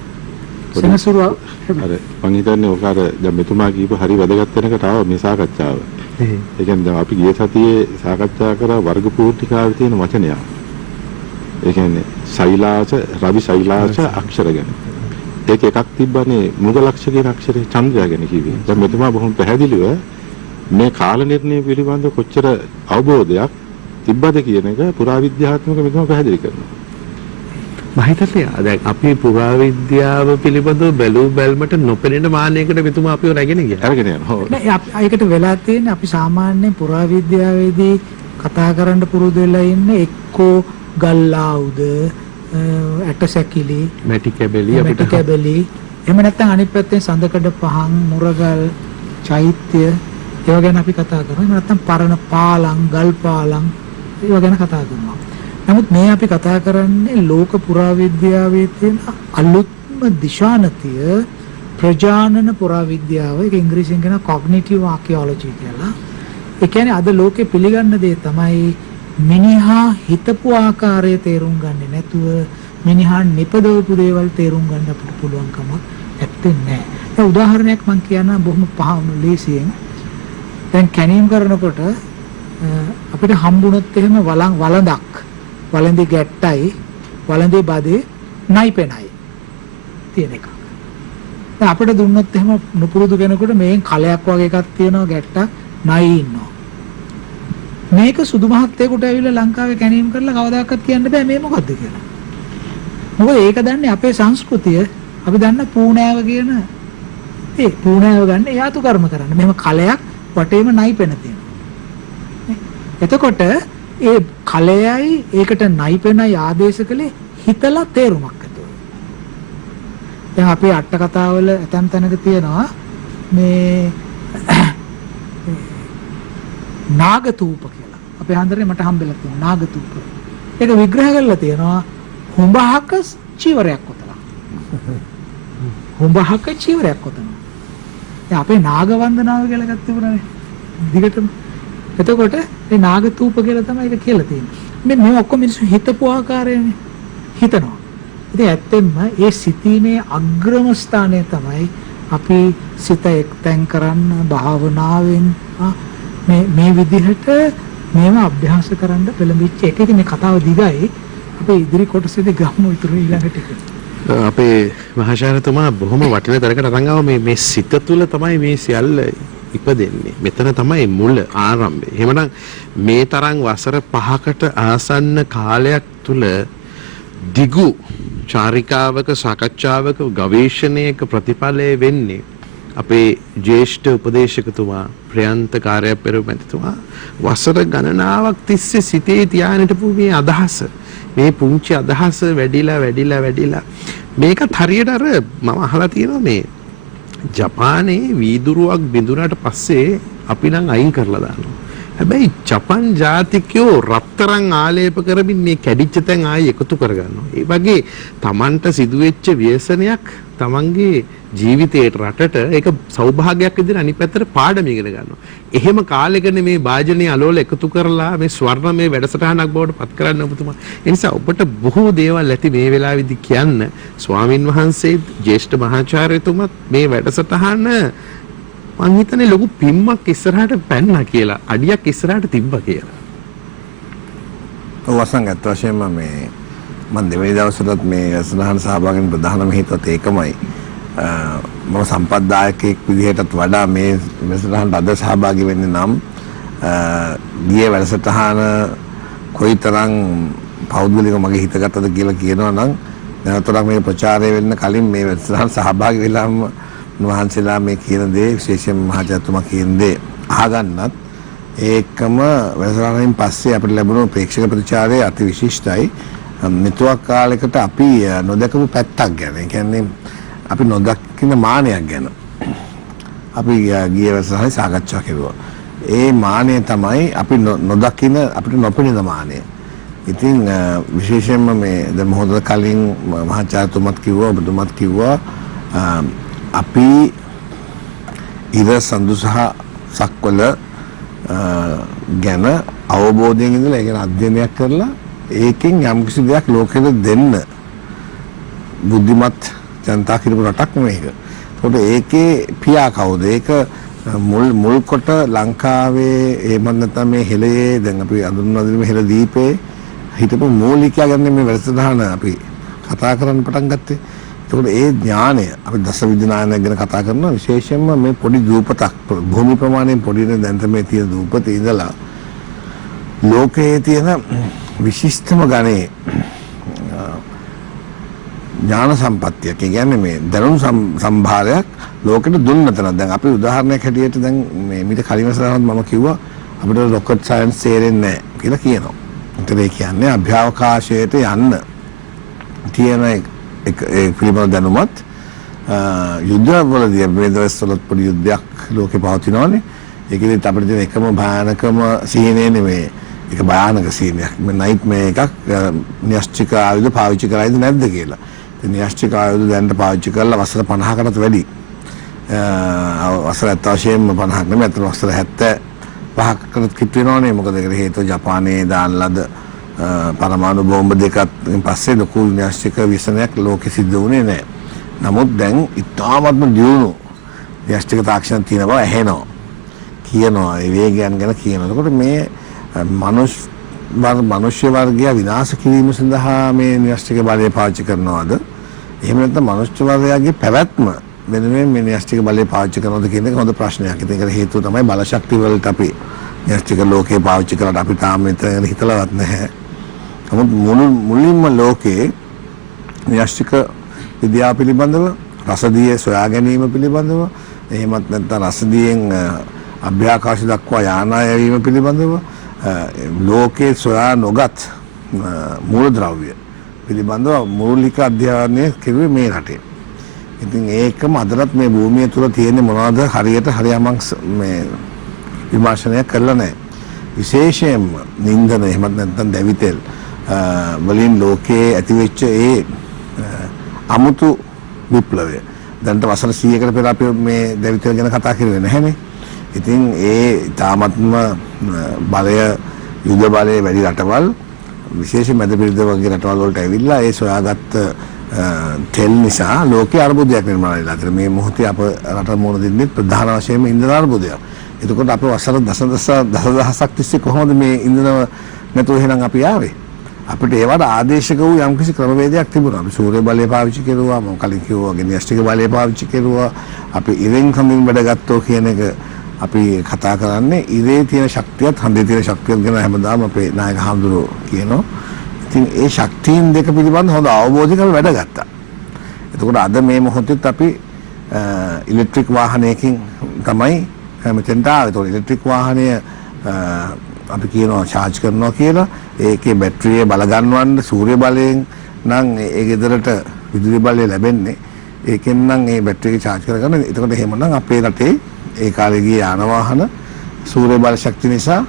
සෙනසුරු අර මං හිතන්නේ ඔක අර දැන් මෙතුමා කියපු හරි වැදගත් වෙනකට ආව මේ සාකච්ඡාව. ඒ කියන්නේ දැන් අපි ගිය සතියේ සාකච්ඡා කරා වර්ග පූර්ණිකාවේ තියෙන වචනය. ඒ කියන්නේ ශෛලාස, රවි ශෛලාස අක්ෂර ගැන. ඒක එකක් තිබ්බනේ මුගලක්ෂ කියන අක්ෂරේ චන්ද්‍රයා ගැන කිව්වේ. දැන් මෙතුමා බොහොම පැහැදිලිව මේ කාල නිර්ණය පිළිබඳ කොච්චර අවබෝධයක් තිබ්බද කියන එක පුරාවිද්‍යාත්මක මෙතුමා පැහැදිලි කරනවා. මම හිතන්නේ දැන් අපි පුරාවිද්‍යාව පිළිබඳව බැලූ බැල්මට නොපෙනෙන මානයකට මෙතුමා අපිව රැගෙන ගියා. අරගෙන යනවා. නෑ ඒකට වෙලා තියෙන්නේ අපි සාමාන්‍ය පුරාවිද්‍යාවේදී කතා කරන්න පුරුදු වෙලා ඉන්නේ එක්කෝ ගල්ලාවුද, ඇටසැකිලි, මැටි කැබලි එහෙම නැත්නම් අනිත් පැත්තෙන් සඳකඩ පහන්, මුරගල්, චෛත්‍ය ඒවා ගැන අපි කතා කරනවා. එහෙම නැත්නම් පරණ පාලම්, ගල් පාලම් ඒවා ගැන කතා කරනවා. නමුත් මේ අපි කතා කරන්නේ ලෝක පුරාවිද්‍යාවේ තියෙන අලුත්ම දිශානතිය ප්‍රජානන පුරාවිද්‍යාව. ඒක ඉංග්‍රීසියෙන් කියන cognitive archaeology කියලා. ඒ කියන්නේ අද ලෝකේ පිළිගන්න දේ තමයි මිනිහා හිතපු ආකාරය තේරුම් ගන්නේ නැතුව මිනිහා නිපදවපු දේවල් තේරුම් ගන්න අපිට පුළුවන් කමක් නැත්තේ නෑ. දැන් උදාහරණයක් මම කියනවා බොහොම පහම ලේසියෙන්. දැන් කැනීම් කරනකොට අපිට හම්බුනොත් එහෙම වළඳක්, වළඳේ ගැට්ටයි, වළඳේ බදේ නයිපෙනයි තියෙන එක. දැන් අපිට දුන්නොත් එහෙම නුපුරුදු කෙනෙකුට මේෙන් කලයක් වගේ එකක් තියෙනවා, ගැට්ටක් නයි ඉන්නවා. මේක සුදු මහත්තයෙකුට ඇවිල්ලා ලංකාවේ කැනීම් කරලා කවදාකවත් කියන්න බෑ මේ මොකද්ද කියලා. මොකද ඒක දන්නේ අපේ සංස්කෘතිය. අපි දන්න පූණෑව කියන ඒ පූණෑව ගන්න යාතු කර්ම කරන්න. මෙහෙම කලයක් වටේම නයි පෙන තියෙනවා. එතකොට ඒ කලයයි ඒකට නයි පෙනයි ආදේශ කළේ හිතලා තේරුමක් ඇතුව. දැන් අපේ අට කතාවල ඇතම් තැනක තියෙනවා මේ නාගතූප කියලා. අපේ හන්දරේ මට හම්බෙලා තියෙනවා නාගතූප. ඒක විග්‍රහ කරලා තියෙනවා හුඹහක චීවරයක් කොතලා. හුඹහක චීවරයක් කොතනවා. දැන් අපේ නාග වන්දනාව කියලා එකක් තිබුණානේ. දිගටම. එතකොට මේ නාගතූප කියලා තමයි ඒක කියලා තියෙන්නේ. මේ ඔක්කොම මිනිස්සු හිතපු ආකාරයනේ. හිතනවා. ඉතින් ඇත්තෙන්ම ඒ සිතීමේ අග්‍රම ස්ථානය තමයි අපි සිත එක්තෙන් කරන්න භාවනාවෙන් මේ විදිහට මේව අභ්‍යාස කරන්න පෙළඹිච්ච එක. ඉතින් මේ කතාව දිගයි. අපි ඉදිරි කොටසේදී ගමු ඉතුරු ඊළඟට ටික. අපේ මහාචාර්යතුමා බොහොම වටින තරකට අරන් ආව මේ සිත තුළ තමයි මේ සියල්ල ඉපදෙන්නේ. මෙතන තමයි මුල ආරම්භය. එහෙමනම් මේ තරම් වසර 5කට ආසන්න කාලයක් තුල දිගු චාරිකාවක සාකච්ඡාවක ගවේෂණයක ප්‍රතිඵලය වෙන්නේ අපේ ජ්‍යෙෂ්ඨ උපදේශකතුමා ප්‍රයන්ත කාර්යපරිමැතිතුමා වසර ගණනාවක් තිස්සේ සිතේ තියාගෙන හිටපු මේ අදහස, මේ පුංචි අදහස වැඩිලා මේකත් හරියට අර මම අහලා තියෙනවා මේ ජපානයේ වීදුරුවක් බිඳුනට පස්සේ අපි නම් අයින් කරලා දානවා. හැබැයි ජපන් ජාතිකයෝ රත්තරන් ආලේප කරමින් මේ කැඩිච්ච තැන් ආයෙ එකතු කරගන්නවා. ඒ වගේ Tamanට සිදුවෙච්ච ව්‍යසනයක් Tamanගේ ජීවිතේට රටට ඒක සෞභාගයක් විදිහට අනිත් පැත්තට පාඩම ඉගෙන ගන්නවා. එහෙම කාලෙකනේ මේ වාජනීය අලෝල එකතු කරලා මේ ස්වර්ණමය වැඩසටහනක් බවට පත් කරන්න ඔබතුමා. ඒ නිසා ඔබට බොහෝ දේවල් ඇති මේ වෙලාවේදී කියන්න. ස්වාමින් වහන්සේ ජ්‍යෙෂ්ඨ මහාචාර්යතුමත් මේ වැඩසටහන මං හිතන්නේ ලොකු පිම්මක් ඉස්සරහට පැන්නා කියලා, අඩියක් ඉස්සරහට තිබ්බා කියලා. ඔව් වසංගත වශයෙන්ම මේ මම දෙවෙනි දවසටත් මේ වැඩසටහන සහභාගී වෙන ප්‍රධානම හේතුවත් ඒකමයි. මම සම්පත්දායකයෙක් විදිහටත් වඩා මේ වැඩසටහනට අද සහභාගී වෙන්නේ නම් ගියේ වැඩසටහන කොයිතරම් පෞද්ගලික මගේ හිතගතද කියලා කියනවා නම් නැවතත් මේ ප්‍රචාරය වෙන්න කලින් මේ වැඩසටහන සහභාගී වෙලාම වහන්සේලා මේ කියන දේ විශේෂයෙන් මහජනතුමා කියන දේ අහගන්නත් ඒකම වැඩසටහනින් පස්සේ අපිට ලැබුණු ප්‍රේක්ෂක ප්‍රතිචාරය අති විශිෂ්ටයි. මෙතුවක් කාලයකට අපි නොදකපු පැත්තක් ගැන, ඒ කියන්නේ අපි නොදකින මානයක් ගැන අපි ගිය වෙලාවේ සාකච්ඡා කරුවා. ඒ මානය තමයි අපි නොදකින අපිට නොපෙනෙන මානය. ඉතින් විශේෂයෙන්ම මේ දැන් මොහොත කලින් මහාචාර්යතුමත් කිව්වා, ඔබතුමත් කිව්වා අපි ඉර සඳු සහ සක්වල ගැන අවබෝධයෙන් ඉඳලා ඒ කියන්නේ අධ්‍යයනයක් කරලා ඒකෙන් යම් කිසි දෙයක් ලෝකෙට දෙන්න බුද්ධිමත් ජනතා කිරපු රටක් මේක. ඒකට ඒකේ පියා කවුද? ඒක මුල් කොට ලංකාවේ එහෙම නැත්නම් මේ හෙළයේ දැන් අපි අඳුන්වදින හෙළ දීපේ හිටපු මූලිකයා ගැන මේ වැඩසටහන අපි කතා කරන්න පටන් ගත්තේ. ඒකට ඒ ඥානය අපි දස විද්‍යාඥයන් ගැන කතා කරනවා. විශේෂයෙන්ම මේ පොඩි දූපතක් භූමි ප්‍රමාණයෙන් පොඩි දැන් මේ තියෙන දූපතේ ඉඳලා ලෝකයේ තියෙන විශිෂ්ටම ගණේ ඥාන සම්පත්තියක්. ඒ කියන්නේ මේ දැනුම් සම්භාරයක් ලෝකෙට දුන්න තැන. දැන් අපි උදාහරණයක් හැටියට දැන් මේ මීට කලින් වසරත් මම කිව්වා අපිට රොකට් සයන්ස් තේරෙන්නේ නැහැ කියලා කියනවා. ඒතර ඒ කියන්නේ අභ්‍යවකාශයට යන්න තියෙන ඒ පිළිබඳ දැනුමත් යුද්ධවලදී මේ දවස්වල පොඩි යුද්ධයක් ලෝකේ පවතිනවානේ. ඒකෙදි අපිට තියෙන එකම භයානකම සීනේ නෙමෙයි. ඒක භයානක සීනයක්. මේ නයිට් මේ එකක් න්‍යෂ්ටික ආයුධ පාවිච්චි කරයිද නැද්ද කියලා. ඉතින් න්‍යෂ්ටික ආයුධ දැන්ට පාවිච්චි කරලා වසර 50කටත් වැඩි. වසර 70ෙම 50ක් නෙමෙයි අතන වසර 75කට කිට් වෙනවනේ. මොකද ඒකට හේතුව ජපානයේ දාන ලද පරමාණු බෝම්බ දෙකත් පස්සේ ලොකු න්‍යෂ්ටික විසනයක් ලෝකෙ සිද්ධ වුණේ නැහැ. නමුත් දැන් ඉතාමත්ම දියුණු න්‍යෂ්ටික තාක්ෂණ තියෙන බව ඇහෙනවා. කියනවා ඒ වේගයන් ගැන කියනවා. එතකොට මේ මනුෂ්‍ය වර්ගය විනාශ කිරීම සඳහා මේ න්‍යෂ්ටික බලය පාවිච්චි කරනවද? එහෙම නැත්නම් මනුෂ්‍ය වර්ගයාගේ පැවැත්ම වෙනුවෙන් මේ න්‍යෂ්ටික බලය පාවිච්චි කරනවද කියන එක හොඳ ප්‍රශ්නයක්. ඒකට හේතුව තමයි බල ශක්තිය වලට අපි න්‍යෂ්ටික ලෝකේ පාවිච්චි කරලා අපි තාම මෙතන හිතලවත් නැහැ. නමුත් මුලින්ම ලෝකේ න්‍යෂ්ටික විද්‍යාව පිළිබඳව, රසදිය සොයා ගැනීම පිළිබඳව, එහෙමත් නැත්නම් රසදියෙන් අභ්‍යවකාශ දක්වා යානා යැවීම පිළිබඳව ලෝකේ සොයා නොගත් මූලද්‍රව්‍ය පිළිබඳව මූලික අධ්‍යයනය කෙරුවේ මේ රටේ. ඉතින් ඒකම අදටත් මේ භූමිය තුල තියෙන මොනවද හරියට හරියමං මේ විමර්ශනය කරලා නැහැ. විශේෂයෙන්ම නින්දන එහෙමත් නැත්නම් දැවිතෙල් වලින් ලෝකයේ ඇතිවෙච්ච ඒ අමුතු විප්ලවය. දැන්ට වසර 100කට පෙර අපි මේ දැවිතෙල් ගැන කතා කරේ නැහැනේ. ඉතින් ඒ තාමත්ම බලය යුද බලය වැඩි රටවල් විශේෂ මැද පෙරදිග වගේ රටවල් වලට ඇවිල්ලා ඒ සොයාගත් තෙල් නිසා ලෝකයේ අර්බුදයක් නිර්මාණය වෙලා තියෙනවා. මේ මොහොතේ අප රට මුහුණ දෙන්නේ ප්‍රධාන වශයෙන්ම ඉන්ධන අර්බුදයක්. එතකොට අපි වසර දසදහසක් තිස්සේ කොහොමද මේ ඉන්ධන නැතුව එහෙනම් අපි ආවේ? අපිට ඒවට ආදේශක වූ යම්කිසි ක්‍රමවේදයක් තිබුණා. අපි සූර්ය බලය පාවිච්චි කරුවා, මම කලින් කිව්වා වගේ න්‍යෂ්ටික බලය පාවිච්චි කරුවා. අපි ඉරෙන් කමින් වැඩ ගත්තෝ කියන එක අපි කතා කරන්නේ ඉරේ තියෙන ශක්තියත් හඳේ තියෙන ශක්තියත් ගැන හැමදාම අපේ නායක හඳුරෝ කියනවා. ඉතින් ඒ ශක්තියින් දෙක පිළිබඳ හොඳ අවබෝධයක් අපි වැඩ ගත්තා. එතකොට අද මේ මොහොතේත් අපි ඉලෙක්ට්‍රික් වාහනයකින් තමයි මෙතෙන්ට ආවේ. ඒතකොට ඉලෙක්ට්‍රික් වාහනය අපි කියනවා charge කරනවා කියලා. ඒකේ බැටරිය බල ගන්නවන්න සූර්ය බලයෙන් නම් ඒ ගෙදරට විදුලි බලය ලැබෙන්නේ. ඒකෙන් නම් ඒ බැටරිය charge කරගන්න. එතකොට එහෙමනම් අපේ රටේ ඒ කාලේ ගිය යාන වාහන සූර්ය බල ශක්තිය නිසා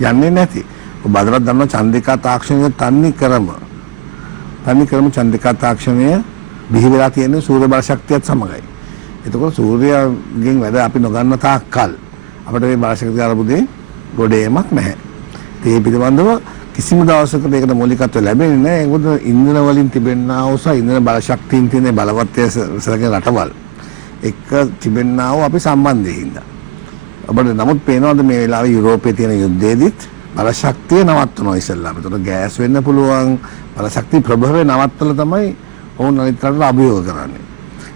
යන්නේ නැති. ඔබ බදරත් දන්නවා චන්ද්‍රිකා තාක්ෂණය තන්නේ කරම චන්ද්‍රිකා තාක්ෂණය බිහි වෙලා තියෙන්නේ සූර්ය බල ශක්තියත් සමගයි. එතකොට සූර්යයෙන් වැඩ අපි නොගන්න තාක්කල් අපිට මේ බල ශක්තිය අරබුදේ ගොඩේමක් නැහැ. ඒ පිළිබඳව කිසිම දවසකට ඒකට මූලිකත්වය ලැබෙන්නේ නැහැ. ඒකද ඉන්ධන වලින් තිබෙනා වූ සහ ඉන්ධන බල ශක්තියින් තියෙන බලවත්ය සලකන රටවල් එක්ක තිබෙනා වූ අපි සම්බන්ධයෙන් හින්දා. අපිට නමුත් පේනවාද මේ වෙලාවේ යුරෝපයේ තියෙන යුද්ධයේදීත් බල ශක්තිය නවත්වනවා ඉස්සෙල්ලාම. ඒතකොට ගෑස් වෙන්න පුළුවන් බල ශක්ති ප්‍රභවය නවත්තලා තමයි ඔවුන් අනිත් රටට අභියෝග කරන්නේ.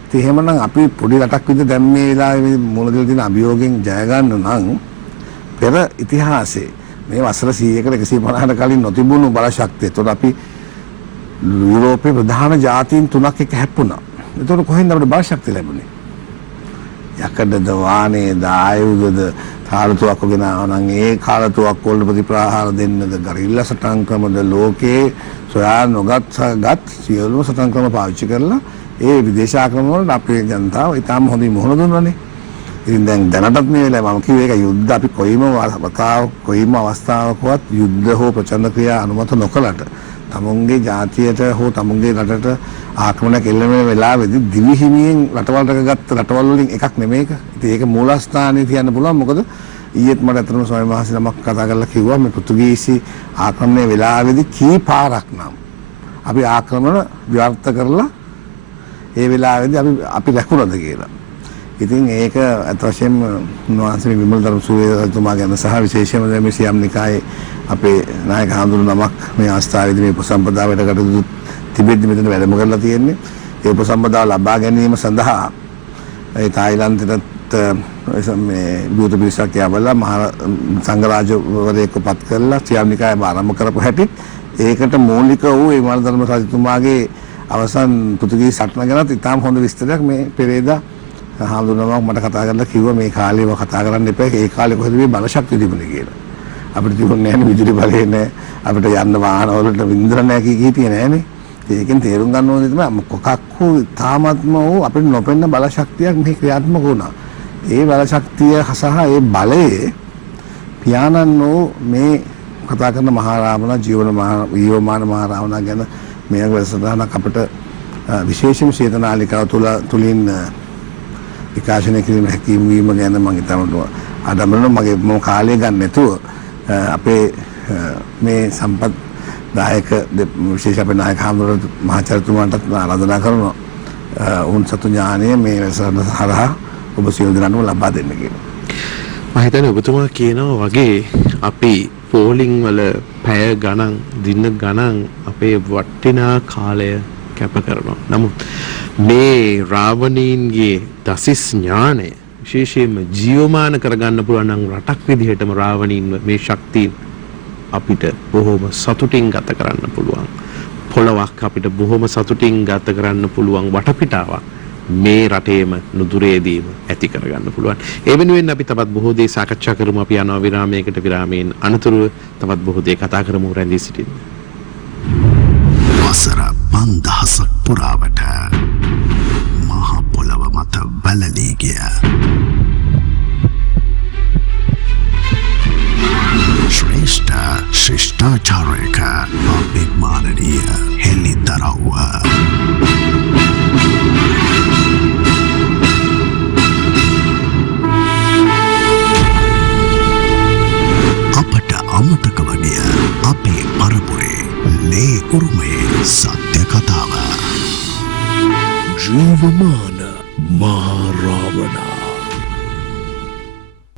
ඉතින් එහෙමනම් අපි පොඩි රටක් විදිහට දැන් මේ වෙලාවේ මුණ දෙලා තියෙන අභියෝගයෙන් ජය ගන්න නම් පෙර ඉතිහාසයේ මේ වසර 100කට 150කට කලින් නොතිබුණු බල ශක්තිය. ඒතකොට අපි යුරෝපයේ ප්‍රධාන ජාතීන් තුනක් එක්ක හැප්පුණා. ඒතකොට කොහෙන්ද අපිට බල ශක්තිය ලැබුණේ? යකඩද වානේද ආයුධද කාලතුවක් ගෙනාවා නම් ඒ කාලතුවක් වල ප්‍රතිප්‍රහාර දෙන්නද ගරිල්ලා සටන් ක්‍රමද ලෝකේ සොයා නොගත් සියලුම සටන් ක්‍රම පාවිච්චි කරලා ඒ විදේශ ආක්‍රමණ වලට අපේ ජනතාව ඉතාම හොඳින් මුහුණ දුන්නානේ. ඉතින් දැනටත් මේ වෙලාවේ මම කිව්වේ ඒක යුද්ධ අපි කොයිම අවස්ථාවකවත් යුද්ධ හෝ ප්‍රචණ්ඩ ක්‍රියා අනුමත නොකලට තමුන්ගේ ජාතියට හෝ තමුන්ගේ රටට ආක්‍රමණයක් එල්ල වෙන වෙලාවෙදී දිවි හිමියෙන් රටවල් ගත්ත රටවල් වලින් එකක් නෙමේක. ඉතින් ඒක මූලස්ථානයේ තියන්න පුළුවන්. මොකද ඊයේත් මට අතරම ස්වාමීන් වහන්සේ නමක් කතා කරලා කිව්වා මේ පෘතුගීසි ආක්‍රමණය වෙලාවේදී කී පාරක් නම් අපි ආක්‍රමණ ව්‍යර්ථ කරලා ඒ වෙලාවේදී අපි රැකුණාද කියලා. ඉතින් ඒක අත් වශයෙන්ම උන්වහන්සේ විමල් ධර්ම සූරියතුමා ගැන සහ විශේෂයෙන්ම මේ සියම් නිකායේ අපේ නායක හඳුනන නමක් මේ අවස්ථාවේදී මේ උපසම්පදාවට කටයුතු තිබෙද්දි මෙතන වැඩම කරලා තියෙන්නේ. ඒ උපසම්පදාව ලබා ගැනීම සඳහා ඒ තායිලන්තයට මේ දූත පිරිසක් යවලා මහ සංඝරාජවරයෙක්ව පත් කරලා සියම් නිකාය ආරම්භ කරපු හැටිත් ඒකට මූලික වූ ඒ විමල් ධර්ම රජතුමාගේ අවසන් පෘතුගීසි සටන ගැනත් ඉතාම හොඳ විස්තරයක් මේ පෙරේදා හාමුදුරුවෝ මට කතා කරලා කිව්වා මේ කාලේව කතා කරන්න එපා. ඒ කාලේ කොහෙද මේ බල ශක්තිය තිබුණේ කියලා. අපිට තිබුණේ නැහැ විදුලි බලය නැහැ. අපිට යන්න වාහන වලට වින්දර නැහැ කී හිටියේ නැහනේ. ඒකෙන් තේරුම් ගන්න ඕනේ තමයි මොකක් හෝ තාමත්ම වූ අපිට නොපෙන්න බල ශක්තියක් මේ ක්‍රියාත්මක වුණා. ඒ බල ශක්තිය සහ ඒ බලයේ පියාණන් වූ මේ කතා කරන මහා රාවණ ජීවමාන මහා රාවණ ගැන මේ වැඩසටහනක් අපිට විශේෂම චේතනාලිකාව තුලින් විකාශනය කිරීම හැකියම වීම ගැන මම හිතනවා. අදමන මම කාලය ගන්න නැතුව අපේ මේ සම්පත් දායක විශේෂ අපේ නායක හඳුනන මහාචාර්යතුමාට ආරාධනා කරනවා. උන් සතු ඥානය මේ වැඩසටහන හරහා ඔබ සියලු දෙනාටම ලබා දෙන්න කියලා. මම හිතන්නේ ඔබතුමා කියනවා වගේ අපි පෝලිං වල පැය ගණන් දින ගණන් අපේ වටිනා කාලය කැප කරනවා. නමුත් මේ රාවණීන්ගේ දසිස් ඥානය විශේෂයෙන්ම ජීවමාන කරගන්න පුළුවන් නම් රටක් විදිහටම රාවණීන් මේ ශක්තිය අපිට බොහොම සතුටින් ගත කරන්න පුළුවන්. පොළවක් අපිට බොහොම සතුටින් ගත කරන්න පුළුවන් වටපිටාවක් මේ රටේම නුදුරේදීම ඇති කරගන්න පුළුවන්. ඒ වෙනුවෙන් අපි තවත් බොහෝ දේ සාකච්ඡා කරමු. අපි යනවා විරාමයකට. විරාමයෙන් අනතුරුව තවත් බොහෝ දේ කතා කරමු. රැඳී සිටින්න. වසර 5000ක් පුරාවට මහ පොළව මත වැළලී ගිය ශ්‍රේෂ්ඨ ශිෂ්ටාචාරයක අභිමානනීය හෙළිදරව්ව අපට අමතක වගේ අපේ පරපුරේ ලේ උරුමයේ සත්‍ය කතාව ජීවමාන මහා රාවණ